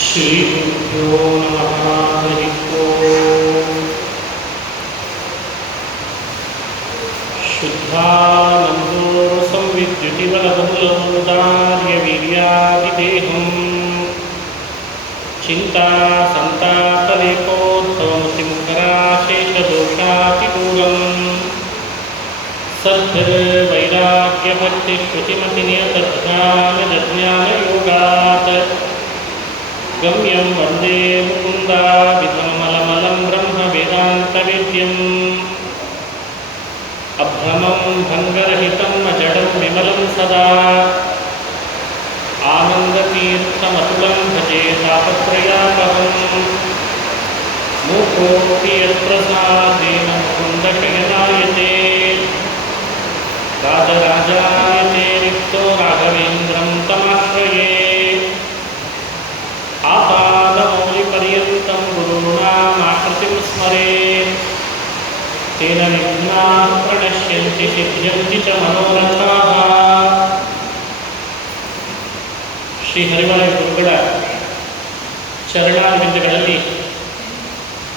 ಶ್ರೀಗುರುಭ್ಯೋ ನಮಃ. ಹರಿ ಓಂ. ಶುದ್ಧಾನಂದೋ ಸಂವಿದ್ಯುತಿಬಲಬಹುಲಮುದಾರ್ಯವೀರ್ಯಾದಿದೇಹಂ ಚಿಂತಾ ಸಂತಾಪಲೇಪೋದ್ಭವಮತಿಮುಖರಾಶೇಷದೋಷಾತಿದೂರಂ ಸದ್ಭಿರ್ವೈರಾಗ್ಯಭಕ್ತಿಶ್ರುತಿಮತಿನಿಯತಜ್ಞಾನಯೋಗಾತ್ ಗಮ್ಯಂ ವಂದೇ ಮುಕುಂದಾವಿಧಮಲಮಲಂ ಬ್ರಹ್ಮ ವೇದಾಂತವೇದ್ಯಂ ಅಭ್ರಮಂ ಭಂಗರಹಿತಂ ಅಜಡಂ ವಿಮಲಂ ಸದಾ ಆನಂದತೀರ್ಥಮತುಲಂ ಭಜೆ ತಾಪತ್ರಯಾಪಹಂ ಮೂಕೋಪಿ ಯತ್ಪ್ರಸಾದೇನ ಮುಕುಂದಶಯನಾಯತೆ ರಾಜರಾಜಾಯತೆ ರಿಕ್ತೋ ರಾಘವೇಂದ್ರಂ ತಮಾಶ್ರಯೇ ಆಪಾದಮೌಲಿಪರ್ಯಂತಂ ಗುರುಣಾಮಾಕೃತಿಂ ಸ್ಮರೇತ್ ತೇನ ವಿಘ್ನಾಃ ಪ್ರಣಶ್ಯಂತಿ ಸಿದ್ಧ್ಯಂತಿ ಚ ಮನೋರಥಾಃ. ಶ್ರೀ ಹರಿವಾಯು ಗುರುಗಳ ಚರಣಾರವಿಂದಗಳಲ್ಲಿ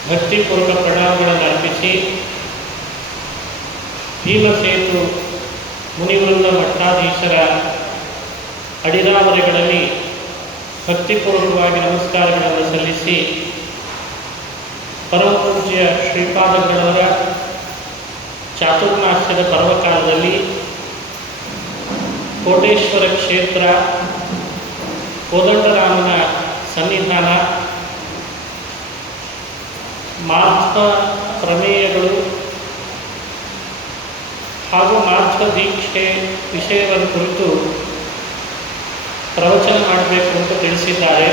ಭಕ್ತಿಪೂರ್ವಕ ಪ್ರಣಾಮಗಳನ್ನು ಅರ್ಪಿಸಿ ಭೀಮಸೇತು ಮುನಿವೃಂದ ಮಠಾಧೀಶರ ಅಡಿರಾವರಿಗಳಲ್ಲಿ ಭಕ್ತಿಪೂರ್ವಕವಾಗಿ ನಮಸ್ಕಾರಗಳನ್ನು ಸಲ್ಲಿಸಿ ಪರಮಪೂಜ್ಯ ಶ್ರೀಪಾದಗಳವರ ಚಾತುರ್ಮಾಸ್ಯದ ಪರ್ವಕಾಲದಲ್ಲಿ ಕೋಟೇಶ್ವರ ಕ್ಷೇತ್ರ ಕೋದಂಡರಾಮನ ಸನ್ನಿಧಾನ ಮಾಧ್ವ ಪ್ರಮೇಯಗಳು ಹಾಗೂ ಮಾಧ್ವ ದೀಕ್ಷೆ ವಿಷಯವನ್ನು ಕುರಿತು ಪ್ರವಚನ ಮಾಡಬೇಕು ಅಂತ ತಿಳಿಸಿದ್ದಾರೆ.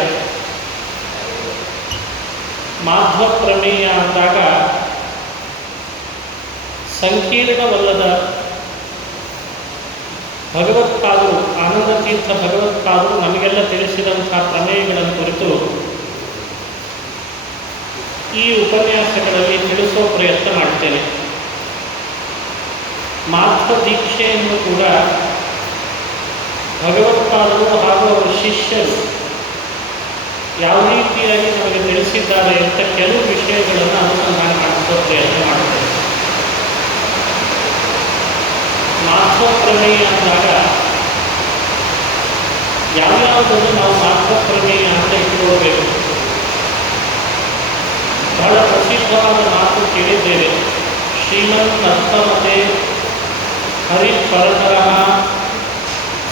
ಮಾಧ್ವ ಪ್ರಮೇಯ ಅಂದಾಗ ಸಂಕೀರ್ಣವಲ್ಲದ ಭಗವತ್ಪಾದರು, ಆನಂದತೀರ್ಥ ಭಗವತ್ಪಾದರು ನಮಗೆಲ್ಲ ತಿಳಿಸಿದಂತಹ ಪ್ರಮೇಯಗಳನ್ನು ಕುರಿತು ಈ ಉಪನ್ಯಾಸಗಳಲ್ಲಿ ತಿಳಿಸೋ ಪ್ರಯತ್ನ ಮಾಡ್ತೇನೆ. ಮಾಧ್ವ ದೀಕ್ಷೆಯನ್ನು ಕೂಡ ಭಗವತ್ಪಾದರು ಹಾಗೂ ಅವರ ಶಿಷ್ಯರು ಯಾವ ರೀತಿಯಾಗಿ ನಮಗೆ ತಿಳಿಸಿದ್ದಾರೆ ಅಂತ ಕೆಲವು ವಿಷಯಗಳನ್ನು ಅನುಸಂಧಾನ ಮಾಡಿಸೋ ಪ್ರಯತ್ನ ಮಾಡ್ತೇವೆ. ಮಾಧ್ವ ಪ್ರಮೇಯ ಅಂದಾಗ ಯಾವ್ಯಾವುದನ್ನು ನಾವು ಮಾಧ್ವ ಪ್ರಮೇಯ ಅಂತ ಇಟ್ಕೊಳ್ಬೇಕು. ಬಹಳ ಪ್ರಸಿದ್ಧವಾದ ಮಾತು ಕೇಳಿದ್ದೇವೆ. ಶ್ರೀಮನ್ ತತ್ವಮತೆ ಹರಿಪರತರಃ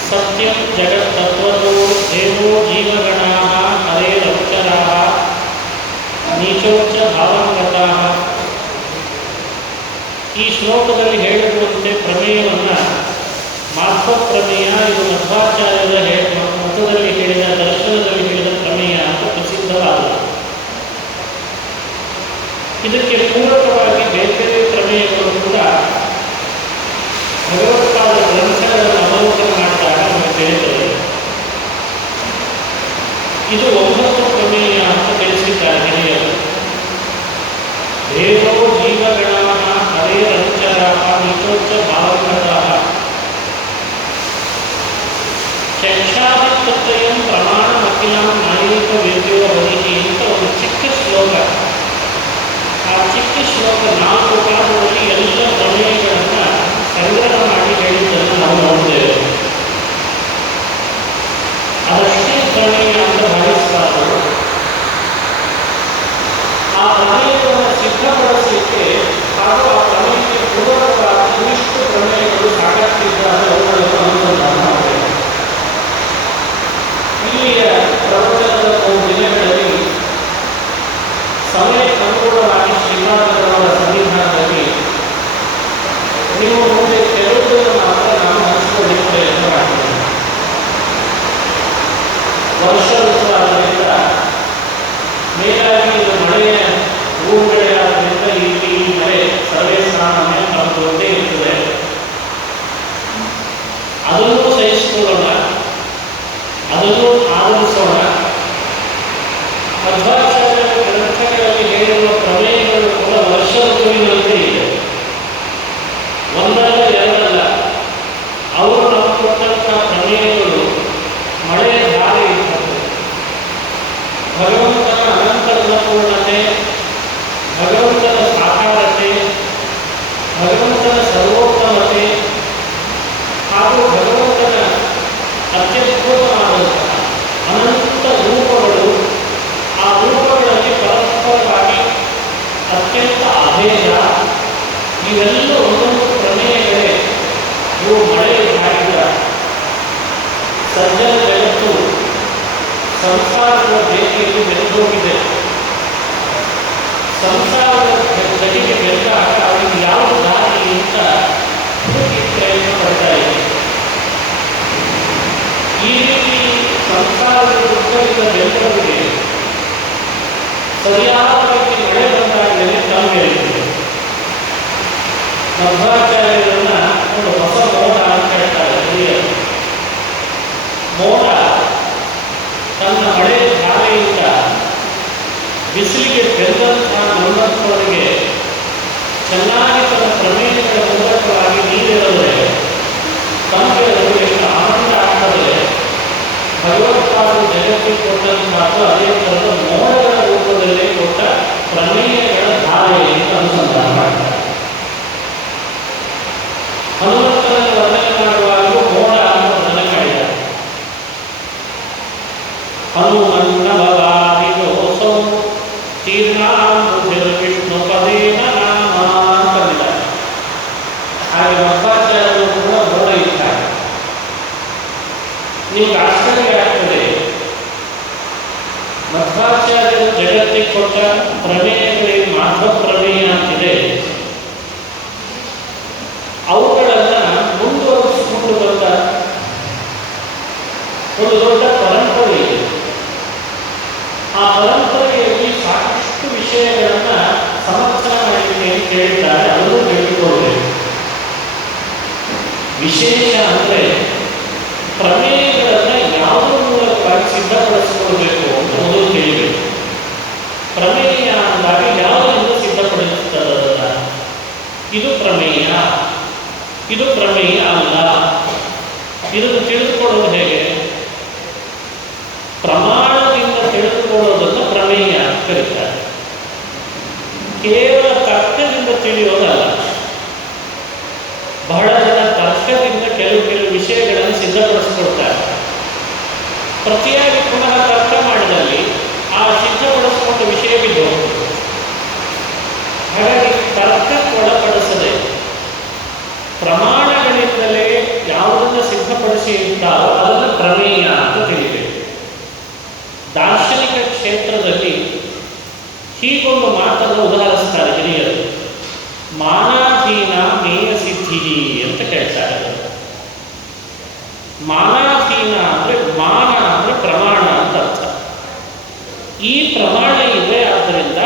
ಸತ್ಯಂ ಜಗತ್ತತ್ವತೋ ದೇವೋ ಜೀವಗಣಾಃ ಹರೇರಕ್ಷರಾಃ ನೀಚೋಚ್ಚ ಭಾವಂಗತಾಃ. ಈ ಶ್ಲೋಕದಲ್ಲಿ ಹೇಳಿರುವಂತೆ ಪ್ರಮೇಯವನ್ನು ಮಾಧ್ವ ಪ್ರಮೇಯ, ಇದು ಮಧ್ವಾಚಾರ್ಯರ ಮತದಲ್ಲಿ ಹೇಳಿದ, ದರ್ಶನದಲ್ಲಿ ಹೇಳಿದ ಪ್ರಮೇಯ ಅಂತ ಪ್ರಸಿದ್ಧವಾಗಿದೆ. ಇದಕ್ಕೆ ಪೂರಕವಾಗಿ ಬೇರೆ ಬೇರೆ ಪ್ರಮೇಯಗಳು ಕೂಡ ಭಗವತ್ಪಾದ ಗ್ರಂಥಗಳನ್ನು ಅವಲೋಕನ ಮಾಡಿದಾಗ ನಮಗೆ ತಿಳಿಯುತ್ತದೆ. ಇದು 9 ಪ್ರಮೇಯ ಅಂತ ತಿಳಿಸಿದ್ದಾರೆ ಹಿರಿಯರು. ದೇವೋ ಜೀವಗಣಾಃ ಹರೇರನುಚರಾಃ ನೀಚೋಚ್ಚ ಭಾವಗತಾಃ ಚಕ್ಷಾದಿತ್ರಯಂ ಪ್ರಮಾಣಮಖಿಲಂ ನಾಯಕ ವೇದ್ಯೋ ಹರಿಹಿ ಅಂತ ಒಂದು ಚಿಕ್ಕ ಶ್ಲೋಕ. ಆ ಚಿಕ್ಕ ಶ್ಲೋಕ 4 ಕಾಲದಲ್ಲಿ ಎಲ್ಲ ಪ್ರಮೇಯಗಳನ್ನು ಸಂಗ್ರಹ ಮಾಡಿ ಹೇಳಿದ್ದನ್ನು ನಾವು ನೋಡ್ತೇವೆ. ಅದಷ್ಟೇ ಪ್ರಮೇಯ ಅಂತ ಭಾವಿಸಬಾರದು. ಆ ಪ್ರಮೇಯವನ್ನು ಸಿದ್ಧಪಡಿಸಲಿಕ್ಕೆ ಹಾಗೂ ಆ ಪ್ರಮೇಯಕ್ಕೆ ಪೂರಕವಾಗಿ ಇಷ್ಟು ಪ್ರಮೇಯಗಳು ಸಾಕಷ್ಟಿದ್ದಾಗ ಅವುಗಳನ್ನು ಅನುಸಂಧಾನ ಮಾಡಬೇಕು. ಸಂಸಾರದ ಬೇಕೆಯಲ್ಲಿ ಬೆಳೆದೋಗಿದೆ. ಸಂಸಾರದ ಬಗೆಗೆ ಬೆಳೆದಾಗ ಅವರಿಗೆ ಯಾವ ದಾರಿ ಅಂತ ಹುಡುಕಿ ಪ್ರಯತ್ನ ಪಡ್ತಾ ಇದೆ. ಈ ರೀತಿ ಸಂಸಾರದ ದುಃಖದಿಂದ ಬೆಳೆದವರಿಗೆ ಸರಿಯಾದ ರೀತಿ ಮಳೆ ಬಂದಾಗಲೇ ತಲೆಗೆಳಿದೆ. ಮಧ್ವಾಚಾರ್ಯರನ್ನ ಒಂದು ಹೊಸ ಮೋಡ ಅಂತ ಹೇಳ್ತಾರೆ ಹಿರಿಯರು. ಮೋಡ ತನ್ನ ಮಳೆ ಧಾರೆಯಿಂದ ಬಿಸಿಲಿಗೆ ಬೆಂದಂತಹ ನನ್ನವರಿಗೆ ಚೆನ್ನಾಗಿ ತನ್ನ ಪ್ರಮೇಯಗಳ ಮೂಲಕವಾಗಿ ನೀರಿರದೆ ತಮಗೆ ಎಷ್ಟು ಆನಂದ ಆಗ್ತದೆ. ಭಗವತ್ಪಾದರು ಜಗತ್ತಿಗೆ ಕೊಟ್ಟಂತಾದ್ದು ಅದೇ ಥರದ ಮೋಡಗಳ ರೂಪದಲ್ಲೇ ಕೊಟ್ಟ ಪ್ರಮೇಯಗಳ ಧಾರೆ ಅಂತ ಅನುಸಂಧಾನ ಮಾಡ್ತಾರೆ. ಹನುಮಂತನನ್ನು ವರ್ಣನೆ ಮಾಡುವಾಗಲೂ ಮೋಡ ಅಂತ ವರ್ಣನೆ ಮಾಡಿದ್ದಾರೆ. ಹನುಮನ್ನವವಾದಿದೋಸೌ ತೀರ್ಣಾಂಬುಧಿರ್ವಿಷ್ಣು ಪದೇನ ನಾಮ ಅಂತಂದಿದ್ದಾರೆ. ಹಾಗೆ ಮಧ್ವಾಚಾರ್ಯರು ಕೂಡ ಮೋಡ ಇದ್ದಾರೆ. ನಿಮ್ಗೆ ಆಶ್ಚರ್ಯ ಆಗ್ತದೆ, ಮಧ್ವಾಚಾರ್ಯರು ಜಗತ್ತಿಗೆ ಕೊಟ್ಟ ಪ್ರಮೇಯಗಳಿಗೆ ಮಾಧ್ವ ಪ್ರಮೇಯ ಅಂತಿದೆ. ಅವುಗಳನ್ನು ಮುಂದುವರಿಸಿಕೊಂಡು ಬಂದ ಒಂದು ದೊಡ್ಡ ಪರಂಪರೆ ಇದೆ. ಆ ಪರಂಪರೆಯಲ್ಲಿ ಸಾಕಷ್ಟು ವಿಷಯಗಳನ್ನು ಸಮರ್ಥನೆ ಮಾಡಲಿಕ್ಕೆ ಏನು ಕೇಳಿದ್ದಾರೆ ಅದನ್ನು ತಿಳಿದುಕೊಳ್ಳಬೇಕು. ವಿಶೇಷ ಅಂದರೆ ಪ್ರಮೇಯಗಳನ್ನು ಯಾವುದರ ಮೂಲಕವಾಗಿ ಸಿದ್ಧಪಡಿಸಿಕೊಳ್ಬೇಕು ಅಂತ ಮೊದಲು ತಿಳಿಬೇಕು. ಪ್ರಮೇಯ ಅಂದಾಗ ಯಾವುದರಿಂದ ಸಿದ್ಧಪಡಿಸುತ್ತದಲ್ಲ, ಇದು ಪ್ರಮೇಯ, ಇದು ಪ್ರಮೇಯ ಅಲ್ಲ, ಇದನ್ನು ತಿಳಿದುಕೊಳ್ಳೋದು ಹೇಗೆ? ಪ್ರಮಾಣದಿಂದ ತಿಳಿದುಕೊಳ್ಳೋದನ್ನು ಪ್ರಮೇಯ ಅಂತ ಕರೀತಾರೆ. ಕೇವಲ ತರ್ಕದಿಂದ ತಿಳಿಯೋದಲ್ಲ. ಬಹಳ ಜನ ತರ್ಕದಿಂದ ಕೆಲವು ವಿಷಯಗಳನ್ನು ಸಿದ್ಧಪಡಿಸಿಕೊಳ್ತಾರೆ. ಪ್ರತಿಯಾಗಿ ಪುನಃ ತರ್ಕ ಮಾಡಿದಲ್ಲಿ ಆ ಸಿದ್ಧಪಡಿಸಿಕೊಂಡ ವಿಷಯ ಬಿದ್ದು ಹಾಗಾಗಿ ತರ್ಕಕ್ಕೊಳಪಡಿಸದೆ ಪ್ರಮಾಣಗಳಿಂದಲೇ ಯಾವುದನ್ನು ಸಿದ್ಧಪಡಿಸಿ ಇರ್ತಾರೋ ಅದನ್ನು ಪ್ರಮೇಯ ಅಂತ ತಿಳಿಬೇಕು. ದಾರ್ಶನಿಕ ಕ್ಷೇತ್ರದಲ್ಲಿ ಹೀಗೊಂದು ಮಾತನ್ನು ಉದಾಹರಿಸ್ತಾರೆ ಹಿರಿಯರು. ಮಾನಾಧೀನ ಮೇಯ ಸಿದ್ಧಿ ಅಂತ ಹೇಳ್ತಾರೆ. ಮಾನಾಧೀನ ಅಂದರೆ ಮಾನ ಅಂದರೆ ಪ್ರಮಾಣ ಅಂತ ಅರ್ಥ. ಈ ಪ್ರಮಾಣ ಇದೆ, ಆದ್ದರಿಂದ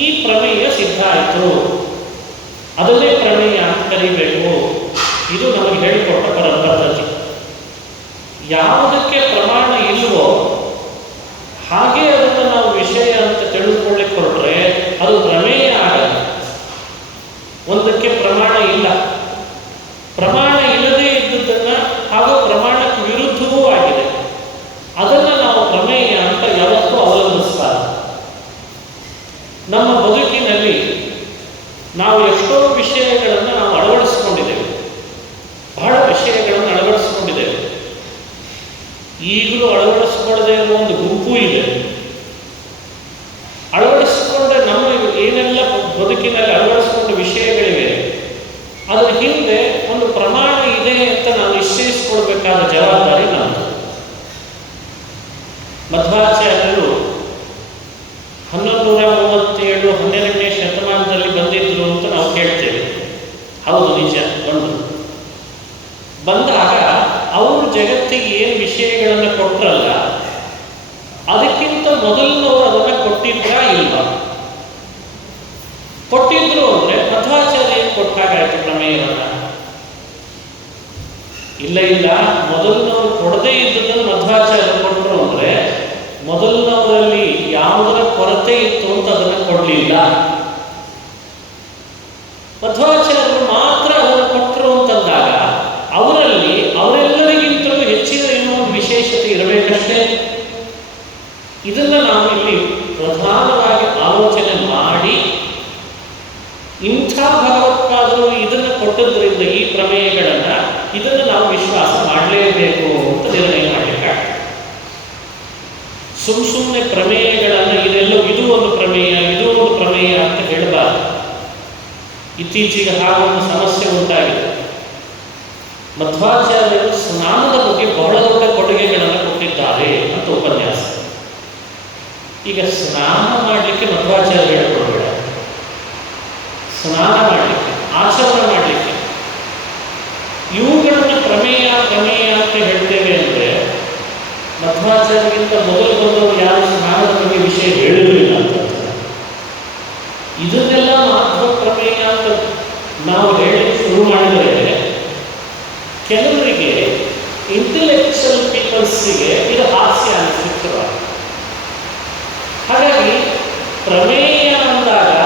ಈ ಪ್ರಮೇಯ ಸಿದ್ಧ ಆಯಿತು, ಅದನ್ನೇ ಪ್ರಮೇಯ ಅಂತ ಕರಿಬೇಕು. ಇದು ನಮಗೆ ಹೇಳಿಕೊಟ್ಟ ಪದ್ಧತಿ. ಯಾವುದಕ್ಕೆ ಪ್ರಮಾಣ ಇಲ್ವೋ ಹಾಗೆ ಅದನ್ನು ನಾವು ವಿಷಯ ಅಂತ ತಿಳಿದುಕೊಳ್ಳಿಕ್ಕೆ ಹೊರಟ್ರೆ ಅದು ಪ್ರಮೇಯ ಆಗಲ್ಲ. ಒಂದಕ್ಕೆ ಪ್ರಮಾಣ ಇಲ್ಲ, ಪ್ರಮಾಣ ಇಲ್ಲದೇ ಇದ್ದುದನ್ನು ಹಾಗೂ ಪ್ರಮಾಣಕ್ಕೆ ವಿರುದ್ಧವೂ ಆಗಿದೆ, ಅದನ್ನು ನಾವು ಪ್ರಮೇಯ ಅಂತ ಯಾವತ್ತೂ ಅವಲಂಬಿಸಬಾರದು. ನಮ್ಮ ಬದುಕಿನಲ್ಲಿ ನಾವು ಎಷ್ಟೋ ವಿಷಯಗಳನ್ನು ನಾವು ಅಳವಡಿಸಿಕೊಂಡಿದ್ದೇವೆ, ಬಹಳ ವಿಷಯಗಳನ್ನು ಅಳವಡಿಸಿಕೊಂಡಿದ್ದೇವೆ. ಈಗಲೂ ಅಳವಡಿಸಿಕೊಳ್ಳದೆ ಇರುವ ಒಂದು ಗುಂಪು ಇದೆ. ಅಳವಡಿಸಿಕೊಂಡ ನಮ್ಮ ಏನೆಲ್ಲ ಬದುಕಿನಲ್ಲಿ ಅಳವಡಿಸಿಕೊಂಡ ವಿಷಯಗಳಿವೆ, ಅದರ ಹಿಂದೆ ಒಂದು ಪ್ರಮಾಣ ಇದೆ ಅಂತ ನಾವು ನಿಶ್ಚಯಿಸಿಕೊಳ್ಬೇಕಾದ ಜವಾಬ್ದಾರಿ ನಮ್ಮದು. ಮಧ್ವಾಚಾರ್ಯರು 1137 12ನೇ ಶತಮಾನದಲ್ಲಿ ಬಂದಿದ್ರು ಅಂತ ನಾವು ಕೇಳ್ತೇವೆ. ಹೌದು, ನಿಜ. ಬಂದಾಗ ಅವರು ಜಗತ್ತಿಗೆ ಏನು ವಿಷಯಗಳನ್ನು ಕೊಟ್ಟರಲ್ಲ, ಅದಕ್ಕಿಂತ ಮೊದಲಿನವರು ಅದನ್ನು ಕೊಟ್ಟಿದ್ರಾ ಇಲ್ವಾ? ಕೊಟ್ಟಿದ್ರು ಅಂದರೆ ಮಧ್ವಾಚಾರ್ಯ ಕೊಟ್ಟಾಗಾಯ್ತು ಪ್ರಮೇಯವನ್ನು. ಇಲ್ಲ, ಮೊದಲಿನವರು ಕೊಡದೇ ಇದ್ದುದನ್ನು ಮಧ್ವಾಚಾರ್ಯ ಕೊಟ್ಟರು ಅಂದರೆ ಮೊದಲಿನವರಲ್ಲಿ ಯಾವುದರ ಕೊರತೆ ಇತ್ತು ಅಂತ ಅದನ್ನು ಕೊಡಲಿಲ್ಲ. ಮಧ್ವಾಚಾರ್ಯರು ಮಾತ್ರ ಅದನ್ನು ಕೊಟ್ಟರು ಅಂತಂದಾಗ ಅವರಲ್ಲಿ ಅವರೆಲ್ಲರಿಗಿಂತಲೂ ಹೆಚ್ಚಿನ ಏನೋ ಒಂದು ವಿಶೇಷತೆ ಇರಬೇಕಷ್ಟೇ. ಇದನ್ನು ನಾವು ಇಲ್ಲಿ ಪ್ರಧಾನವಾಗಿ ಆಲೋಚನೆ ಮಾಡಿ ಇಂಥ ಭಗವತ್ಪಾದರು ಇದನ್ನು ಕೊಟ್ಟದ್ರಿಂದ ಈ ಪ್ರಮೇಯಗಳನ್ನು ಇದನ್ನು ನಾವು ವಿಶ್ವಾಸ ಮಾಡಲೇಬೇಕು ಅಂತ ನಿರ್ಣಯ ಮಾಡಲಿಕ್ಕಾಗ್ತದೆ. ಸುಮ್ಮನೆ ಪ್ರಮೇಯಗಳನ್ನು ಇದೆಲ್ಲ ಇದು ಒಂದು ಪ್ರಮೇಯ ಇದು ಒಂದು ಪ್ರಮೇಯ ಅಂತ ಹೇಳಬಾರದು. ಇತ್ತೀಚೆಗೆ ಹಾಗೊಂದು ಸಮಸ್ಯೆ ಉಂಟಾಗಿದೆ. ಮಧ್ವಾಚಾರ್ಯರು ಸ್ನಾನದ ಬಗ್ಗೆ ಬಹಳ ದೊಡ್ಡ ಕೊಡುಗೆಗಳನ್ನು ಕೊಟ್ಟಿದ್ದಾರೆ ಅಂತ ಉಪನ್ಯಾಸ. ಈಗ ಸ್ನಾನ ಮಾಡಲಿಕ್ಕೆ ಮಧ್ವಾಚಾರ್ಯ ಹೇಳ್ಕೊಡ್ಬೇಡ, ಸ್ನಾನ ಮಾಡಲಿಕ್ಕೆ, ಆಚರಣೆ ಮಾಡಲಿಕ್ಕೆ, ಇವುಗಳನ್ನು ಪ್ರಮೇಯ ಪ್ರಮೇಯ ಅಂತ ಹೇಳ್ತೇವೆ ಅಂದರೆ ಮಧ್ವಾಚಾರ್ಯಗಿಂತ ಮೊದಲು ಬಂದವರು ಯಾರು ಸ್ನಾನದ ಬಗ್ಗೆ ವಿಷಯ ಹೇಳಿರಲಿಲ್ಲ ಅಂತ. ಇದನ್ನೆಲ್ಲ ಮಾಧ್ವ ಪ್ರಮೇಯ ಅಂತ ನಾವು ಹೇಳಿ ಶುರು ಮಾಡಿದರೆ ಕೆಲವರಿಗೆ, ಇಂಟೆಲೆಕ್ಚುಯಲ್ ಪೀಪಲ್ಸಿಗೆ ಇದು ಹಾಸ್ಯ ಅನಿಸುತ್ತಿರುವ. ಹಾಗಾಗಿ ಪ್ರಮೇಯ ಅಂದಾಗ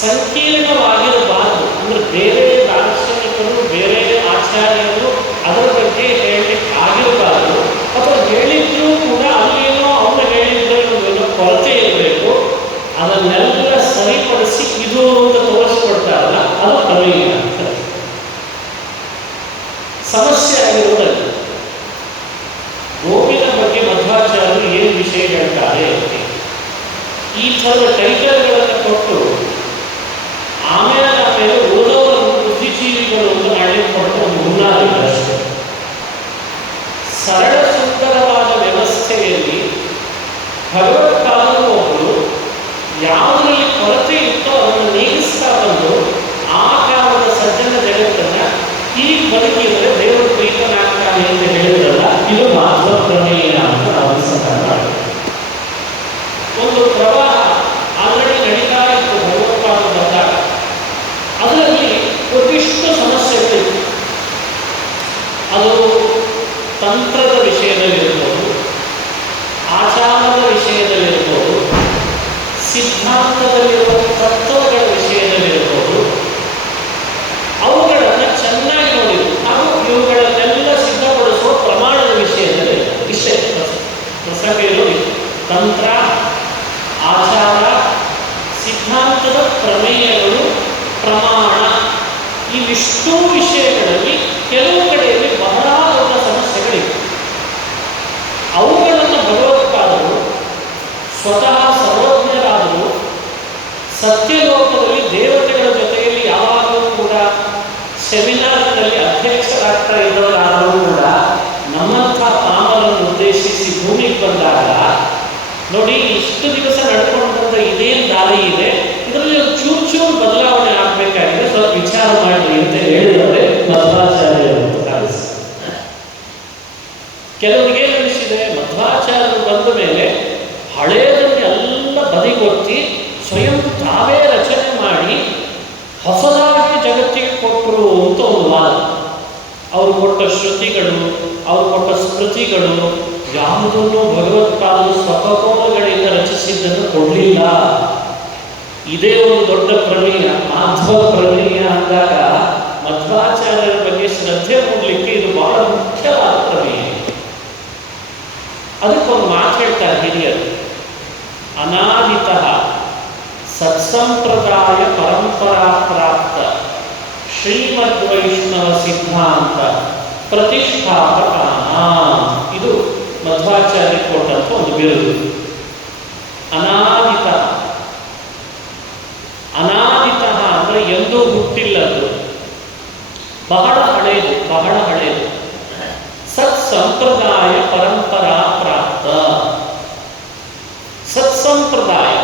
ಸಂಕೀರ್ಣವಾಗಿರಬಾರದು. ಅಂದರೆ ಬೇರೆ ದಾರ್ಶನಿಕರು, ಬೇರೆ ಆಚಾರ್ಯರು ಅದರ ಬಗ್ಗೆ ಹೇಳಲಿಕ್ಕೆ ಆಗಿರಬಾರದು. ಅಥವಾ ಹೇಳಿದ್ರೂ ಕೂಡ ಅಲ್ಲೇನೋ ಅವನು ಹೇಳಿದ್ರೆ ಏನೋ ಕೊರತೆ ಇರಬೇಕು. ಅದನ್ನೆಲ್ಲ ಸರಿಪಡಿಸಿ ಇದು ಅಂತ ತೋರಿಸ್ಕೊಡ್ತಾರಲ್ಲ, ಅದು ಪ್ರಮೇಯ ಅಂತ. ಸಮಸ್ಯೆ ಆಗಿರುವುದಲ್ಲ. ಗೋವಿನ ಬಗ್ಗೆ ಮಧ್ವಾಚಾರ್ಯರು ಏನು ವಿಷಯ ಹೇಳ್ತಾರೆ, ಈ ಥರದ ಟೈಟಲ್ಗಳನ್ನು ಕೊಟ್ಟು ಆಮೇಲೆ ಓದೋರನ್ನು ಬುದ್ಧಿಜೀವಿಗಳು ಅಂತ ಮಾಡಲಿಕ್ಕೆ ಕೊಟ್ಟು ಒಂದು ಹುನ್ನಾರಿಲ್ಲ ಅಷ್ಟೇ. ಸರಳ ಸುಂದರವಾದ ವ್ಯವಸ್ಥೆಯಲ್ಲಿ ಭಗವತ್ಪಾದರು ಒಬ್ಬರು ಯಾವುದರಲ್ಲಿ ಕೊರತೆ ಇತ್ತೋ ಅದನ್ನು ನೀಗಿಸ್ತಾ ಬಂದು ಆ ಕಾಲದ ಸಜ್ಜನ ಜಗತ್ತನ್ನು ಹೀಗೆ ಬದುಕಿದರೆ ದೇವರು ಪ್ರೀತನಾಗ್ತಾನೆ ಅಂತ ಹೇಳಿದ್ರಲ್ಲ, ಇದು ಮಾಧ್ವ ಪ್ರಮೇಯ ಅಂತ ನಾವು ಅನುಸಂಧಾನ ಮಾಡ್ತೀವಿ. ಒಂದು ಪ್ರವಾಹ ಆಲ್ರೆಡಿ ನಡೀತಾ ಇತ್ತು ಭಗವತ್ಪಾದ ಬಂದಾಗ, ಅದರಲ್ಲಿ ಒಂದಿಷ್ಟು ಸಮಸ್ಯೆಗಳಿತ್ತು. ಅದು ತಂತ್ರದ ವಿಷಯದಲ್ಲಿರ್ಬೋದು, ಆಚಾರದ ವಿಷಯದಲ್ಲಿರ್ಬೋದು, ಸಿದ್ಧಾಂತದಲ್ಲಿರುವ ತತ್ವಗಳ ವಿಷಯದಲ್ಲಿರ್ಬೋದು. ಅವುಗಳನ್ನು ಚೆನ್ನಾಗಿ ನೋಡಿದ್ರು. ಹಾಗೂ ಇವುಗಳನ್ನೆಲ್ಲ ಸಿದ್ಧಪಡಿಸುವ ಪ್ರಮಾಣದ ವಿಷಯದಲ್ಲಿ ಇಷ್ಟೇ ಪ್ರಸಂಗ ಇರೋದು. ತಂತ್ರ, ಆಚಾರ, ಸಿದ್ಧಾಂತದ ಪ್ರಮೇಯಗಳು, ಪ್ರಮಾಣ, ಇವಿಷ್ಟೂ ವಿಷಯಗಳಲ್ಲಿ ಕೆಲವು ಕಡೆಯಲ್ಲಿ ಬಹಳ ದೊಡ್ಡ ಸಮಸ್ಯೆಗಳಿವೆ. ಅವುಗಳನ್ನು ಭಗವತ್ಪಾದರು ಸ್ವತಃ ಸರ್ವಜ್ಞರಾದರೂ ಸತ್ಯಲೋಕದಲ್ಲಿ ದೇವತೆಗಳ ಜೊತೆಯಲ್ಲಿ ಯಾವಾಗಲೂ ಕೂಡ ಸೆಮಿನಾರ್ಗಳಲ್ಲಿ ಅಧ್ಯಕ್ಷರಾಗ್ತಾ ಇದ್ದವರಾದರೂ ಕೂಡ ನಮ್ಮಂಥ ಪಾಮರನ್ನು ಉದ್ದೇಶಿಸಿ ಭೂಮಿಗೆ ಬಂದಾಗ ನೋಡಿ, ಇಷ್ಟು ದಿವಸ ನಡ್ಕೊಂಡು ಬಂದ ಇದೇನು ದಾರಿ ಇದೆ, ಇದರಲ್ಲಿ ಚೂರು ಚೂರು ಬದಲಾವಣೆ ಆಗಬೇಕಾಗಿದೆ, ಸ್ವಲ್ಪ ವಿಚಾರ ಮಾಡಿ ಅಂತ ಹೇಳಿದರೆ ಮಧ್ವಾಚಾರ್ಯರು ಕೆಲವರಿಗೆ ಏನು ಅನಿಸಿದೆ, ಮಧ್ವಾಚಾರ್ಯರು ಬಂದ ಮೇಲೆ ಹಳೇದನ್ನೆಲ್ಲ ಬದಿಗೊತ್ತಿ ಸ್ವಯಂ ತಾವೇ ರಚನೆ ಮಾಡಿ ಹೊಸದಾಗಿ ಜಗತ್ತಿಗೆ ಕೊಟ್ಟರು ಅಂತ ಒಂದು ವಾದ. ಅವರು ಕೊಟ್ಟ ಶ್ರುತಿಗಳು, ಅವರು ಕೊಟ್ಟ ಸ್ಮೃತಿಗಳು ಯಾವುದನ್ನು ಭಗವತ್ಪಾದರು ಸ್ವತಃಗಳಿಂದ ರಚಿಸಿದ್ದನ್ನು ಕೊಡಲಿಲ್ಲ. ಇದೇ ಒಂದು ದೊಡ್ಡ ಪ್ರಮೇಯ, ಮಾಧ್ವ ಪ್ರಮೇಯ ಅಂದಾಗ ಮಧ್ವಾಚಾರ್ಯರ ಬಗ್ಗೆ ಶ್ರದ್ಧೆ ಮೂಡಲಿಕ್ಕೆ ಇದು ಬಹಳ ಮುಖ್ಯವಾದ ಪ್ರಮೇಯ. ಅದಕ್ಕೊಂದು ಮಾತು ಹೇಳ್ತಾರೆ ಹಿರಿಯರು, ಅನಾದಿತಃ ಸತ್ಸಂಪ್ರದಾಯ ಪರಂಪರಾ ಪ್ರಾಪ್ತ ಶ್ರೀಮದ್ವೈಷ್ಣವ ಸಿದ್ಧಾಂತ ಪ್ರತಿಷ್ಠಾಪಕ. ಇದು ಮಧ್ವಾಚಾರ್ಯ ಕೊಟ್ಟಂತ ಒಂದು ಬಿರುದು. ಅನಾದಿತಃ, ಅನಾದಿತಃ ಅಂದರೆ ಎಂದೂ ಹುಟ್ಟಿಲ್ಲದು, ಬಹಳ ಹಳೆಯದು, ಬಹಳ ಹಳೆಯದು. ಸತ್ಸಂಪ್ರದಾಯ ಪರಂಪರಾ ಪ್ರಾಪ್ತ. ಸತ್ಸಂಪ್ರದಾಯ,